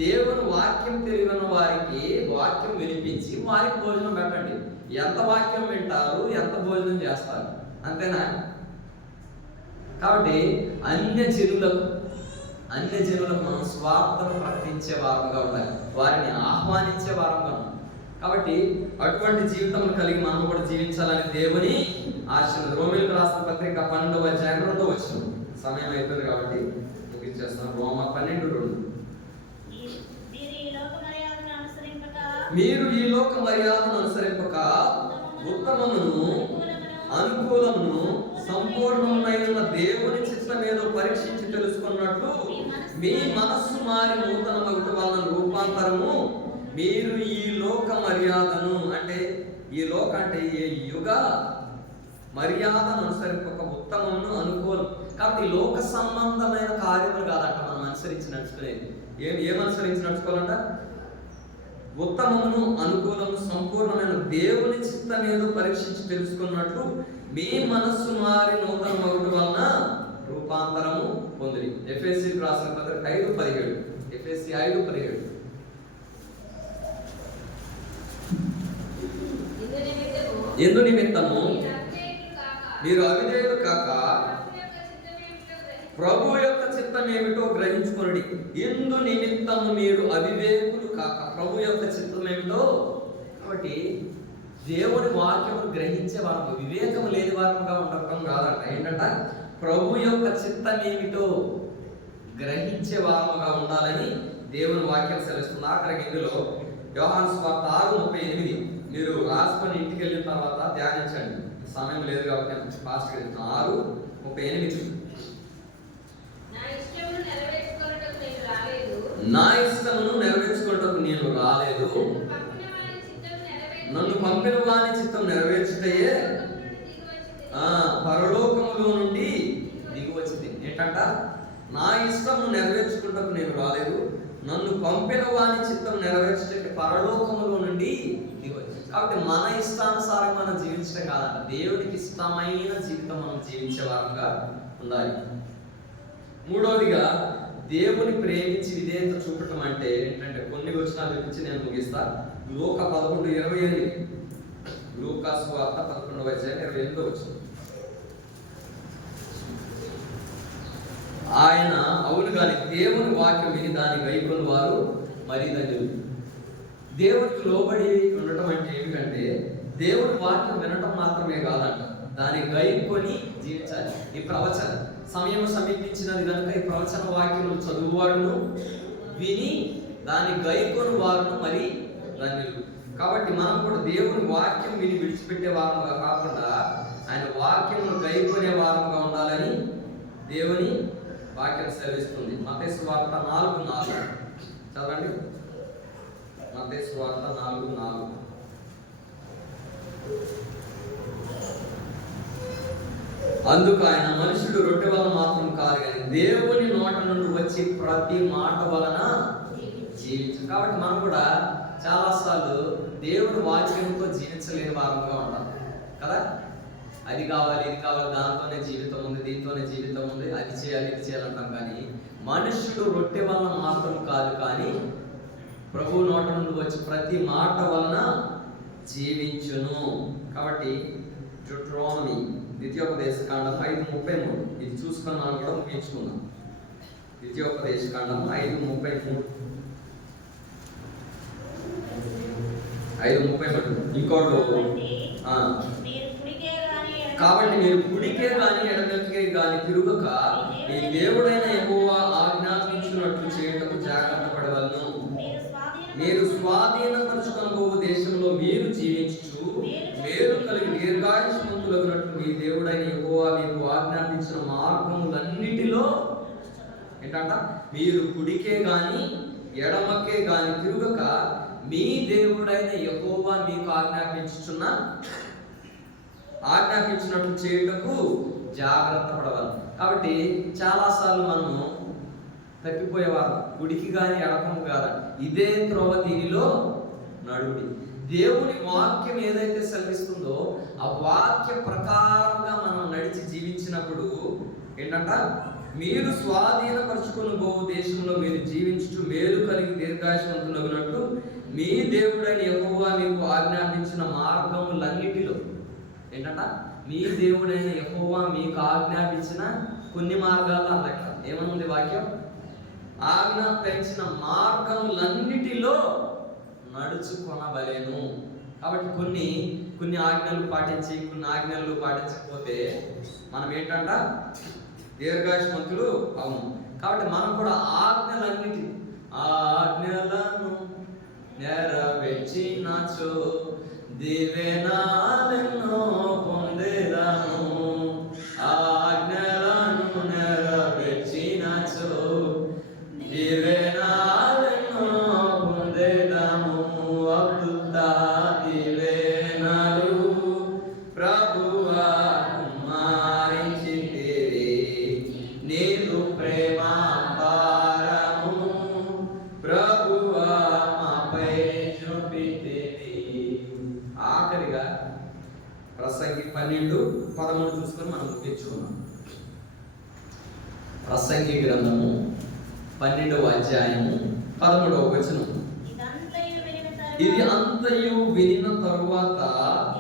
దేవుని వాక్యం తెలియని వారికి వాక్యం వినిపించి వారికి భోజనం పెట్టండి. ఎంత వాక్యం వింటారు, ఎంత భోజనం చేస్తారు, అంతేనా? కాబట్టి అన్య జనులకు మనం స్వార్థం ప్రకటించే వారంగా ఉండాలి, వారిని ఆహ్వానించే వారంగా ఉండాలి. కాబట్టి అటువంటి జీవితం కలిగి మనం కూడా జీవించాలని దేవుని ఆశ. రోమీయులకు రాసిన పత్రిక 12వ అధ్యాయం 2వ వచనం. సమయం అయిపోయింది కాబట్టి ముగించేస్తాను. రోమా 12:2 మీరు ఈ లోక మర్యాదను అనుసరింపక ఉత్తమమును అనుకూలమును సంపూర్ణమైన దేవుని చిత్తమేదో పరీక్షించి తెలుసుకున్నట్లు మీ మనస్సు మారి నూతన మగుట వలన రూపాంతరము మీరు ఈ లోక మర్యాదను, అంటే ఈ లోక అంటే ఏ యుగ మర్యాదను అనుసరింపక ఉత్తమమును అనుకూలం. కాబట్టి లోక సంబంధమైన కార్యములు కాదంట మనం అనుసరించి నడుచుకునేది. ఏమనుసరించి నడుచుకోవాలంట? ఉత్తమమును అనుకూలము సంపూర్ణమైన దేవుని చిత్తమేదో పరీక్షించి తెలుసుకున్నట్లు మీ మనస్సు మారి నూతన మగుట వలన రూపాంతరము పొందిరి. ఎఫెసీయులకు రాసిన పత్రిక 5:17. ఎఫెసీ 5:17 ఎందు నిమిత్తము మీరు అవిధేయులు కాక ప్రభు యొక్క చిత్తం ఏమిటో గ్రహించుకోండి. ఎందు నిమిత్తము మీరు అవివేకులు కాక, ప్రభు యొక్క చిత్తం ఏమిటో. కాబట్టి దేవుని వాక్యమును గ్రహించే వారు వివేకం లేని వారముగా ఉండటం కాదంట. ఏంటంట? ప్రభు యొక్క చిత్తం ఏమిటో గ్రహించే వారముగా ఉండాలని దేవుని వాక్యం సెలవుస్తుంది. ఆఖరికి ఇందులో యోహాను సువార్త 6:38 మీరు రాసుకొని ఇంటికి వెళ్ళిన తర్వాత ధ్యానించండి. సమయం లేదు కాబట్టి నేను ఫాస్ట్గా చెప్తాను. 6:38 నా ఇష్టమును నెరవేర్చుకోవటకు నేను రాలేదు, నన్ను పంపిన వాని చిత్తం నెరవేర్చుటయే పరలోకములో నుండి దిగి వచ్చింది. ఏంటంట? నా ఇష్టమును నెరవేర్చుకుంటకు నేను రాలేదు, నన్ను పంపిన వాని చిత్తం నెరవేర్చుటకి పరలోకములో నుండి దిగి వచ్చింది. కాబట్టి మన ఇష్టానుసారం మనం జీవించడం కాదంట, దేవుడికి ఇష్టమైన జీవితం మనం జీవించే వారంగా ఉండాలి. మూడవదిగా దేవుని ప్రేమించి విధేయత చూపటం అంటే ఏంటంటే కొన్ని వచనాలు చూపించి నేను ముగిస్తా. లూక 11:28 లూకా సువార్త 11:28 ఆయన అవును కానీ దేవుని వాక్యం విని దాని గైకొని వారు మరీ ధన్యులు. దేవునికి లోబడి ఉండటం అంటే ఏమిటంటే దేవుని వాక్యం వినటం మాత్రమే కాదంట, దాని గైకొని జీవించాలి. ఈ ప్రవచన సమయం సమీపించినది కనుక ఈ ప్రవచన వాక్యములు చదువువాడును విని దాని గైకొని వారును మరి ధన్యులు. కాబట్టి మనం కూడా దేవుని వాక్యం విని విడిచిపెట్టే వారంగా కాకుండా ఆయన వాక్యమును గైకొనే వారంగా ఉండాలని దేవుని వాక్యం సెలవిస్తుంది. మత్తయి సువార్త 4:4 చదవండి. మత్తయి సువార్త 4:4 అందుకు ఆయన మనుషుడు రొట్టె వలన మాత్రం కాదు కానీ దేవుని నోట నుండి వచ్చి ప్రతి మాట వలన జీవించు. కాబట్టి మనం కూడా చాలాసార్లు దేవుని వాక్యంతో జీవించలేని వారంగా ఉంటాం కదా. అది కావాలి ఇది కావాలి, దాంతోనే జీవితం ఉంది, దీంతోనే జీవితం ఉంది, అది చేయాలి ఇది చేయాలంటాం. కానీ మనుష్యుడు రొట్టె వలన మాత్రం కాదు కానీ ప్రభు నోట నుండి వచ్చి ప్రతి మాట వలన జీవించును. కాబట్టి డ్యూటెరోనమీ ద్వితీయోపదేశ కాండం 5:33 ఇది చూసుకున్నాను కూడా ముగించుకుందాం. ద్వితీయోపదేశ కాండం 5:33 ఇంకోటి కాబట్టి మీరు కుడికే గాని ఎడమకే గాని తిరుగక మీ దేవుడైన యెహోవా ఆజ్ఞాపించినట్లు చేయటకు జాగ్రత్త పడవలను. మీరు స్వాధీనపరచుకొనబోవు దేశంలో మీరు జీవించు మేలు కలిగి దీర్ఘాయుష్మంతులగునట్లు మీ దేవుడైన యెహోవా మీకు ఆజ్ఞాపించిన మార్గములన్నిటిలో ఏంటంట మీరు కుడికే గాని ఎడమకే గాని తిరుగక మీ దేవుడైన యెహోవా మీకు ఆజ్ఞాపించినట్లు చేయుటకు జాగ్రత్త పడవాలి. కాబట్టి చాలాసార్లు మనము తప్పిపోయేవారు. గుడికి కానీ ఎడపము కాదు, ఇదే త్రోవ దీనిలో నడువుడి. దేవుని వాక్యం ఏదైతే సెలవిస్తుందో ఆ వాక్య ప్రకారంగా మనం నడిచి జీవించినప్పుడు ఏంటంట మీరు స్వాధీనపరచుకుని పోవు దేశంలో మీరు జీవించుచు మేలు కలిగి దీర్ఘాయుష్మంతులగునట్లు మీ దేవుడైన యెహోవా మీకు ఆజ్ఞాపించిన మార్గములన్నిటిలో ఏంటంట మీ దేవుడైన యెహోవా మీకు ఆజ్ఞాపించిన కొన్ని మార్గాల్లో అన్నట్ట ఏమనుంది వాక్యం? ఆజ్ఞాపించిన మార్గములన్నిటిలో నడుచుకొనవలెను. కాబట్టి కొన్ని ఆజ్ఞలు పాటించి కొన్ని ఆజ్ఞలు పాటించకపోతే మనం ఏంటంట దీర్ఘాయుష్మంతులు అవును. కాబట్టి మనం కూడా ఆజ్ఞలను నెరవేర్చినచో దీవెనలెన్నో పొందేదను. ఆజ్ఞలను నెరవేర్చినచో దీవెనలెన్నో పొందేదము. అద్భుత దీవెనలు ప్రభువా కుమారించితివి, నీదు ప్రేమ భారము ప్రభువా మాపై చూపితివి. ఆఖరిగా ప్రసంగి 12:13 చూసుకొని మనం ముగించుకున్నాం. ప్రసంగి గ్రంథము 12వ అధ్యాయము 13వ వచనం. ఇది అంతయు వినిన తరువాత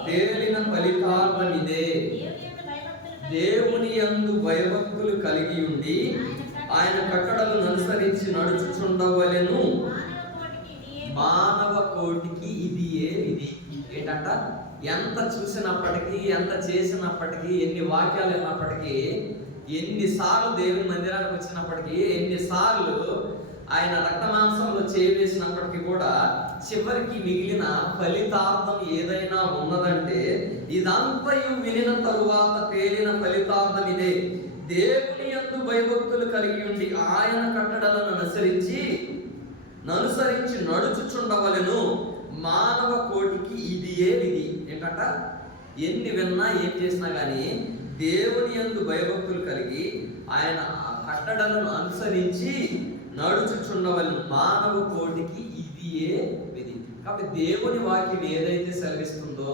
తేలిన ఫలితార్థం ఇదే, దేవుని యందు భయభక్తులు కలిగి ఉండి ఆయన కట్టడలను అనుసరించి నడుచుచుండవలెను. మానవ కోటికి ఇది ఏంటంట? ఎంత చూసినప్పటికీ, ఎంత చేసినప్పటికీ, ఎన్ని వాక్యాలు విన్నప్పటికీ, ఎన్నిసార్లు దేవుని మందిరానికి వచ్చినప్పటికీ, ఎన్నిసార్లు ఆయన రక్తమాంసంలో చేవేసినప్పటికీ కూడా చివరికి మిగిలిన ఫలితార్థం ఏదైనా ఉన్నదంటే ఇదంతయు వినిన తరువాత తేలిన ఫలితార్థం ఇదే: దేవుని యందు భయభక్తులు కలిగి ఉండి ఆయన కట్టడలను అనుసరించి నడుచుచుండవలెను. మానవ కోటికి ఇదియే విధి. ఏంటంట? ఎన్ని విన్నా ఏం చేసినా కానీ దేవుని యందు భయభక్తులు కలిగి ఆయన కట్టడలను అనుసరించి నడుచుచుండవలెను. మానవ కోటికి ఇదియే విధి. కాబట్టి దేవుని వాక్యం ఏదైతే సెలవిస్తుందో,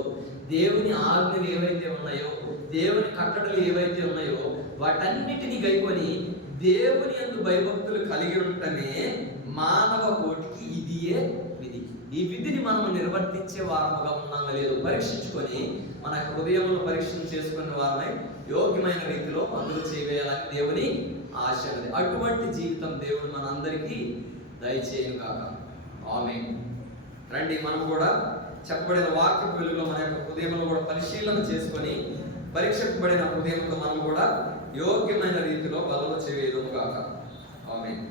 దేవుని ఆజ్ఞలు ఏవైతే ఉన్నాయో, దేవుని కట్టడలు ఏవైతే ఉన్నాయో వాటన్నిటిని గైకొని దేవుని యందు భయభక్తులు కలిగి ఉండటమే మానవ కోటికి ఇదియే విధి. ఈ విధిని మనం నిర్వర్తించే వారముగా ఉన్నామో లేదో పరీక్షించుకొని మన హృదయంలో పరీక్షలు చేసుకునే వారమై యోగ్యమైన రీతిలో అందులో చేయవేయాలని దేవుని ఆశ. అటువంటి జీవితం దేవుడు మనందరికీ దయచేయను కాక. ఆమేన్. రండి, మనం కూడా చెప్పబడిన వాక్య వెలుగులో మన యొక్క హృదయంలో కూడా పరిశీలన చేసుకొని పరీక్షింపబడిన హృదయంతో మనం కూడా యోగ్యమైన రీతిలో బలము చేయవేయదుము కాక. ఆమేన్.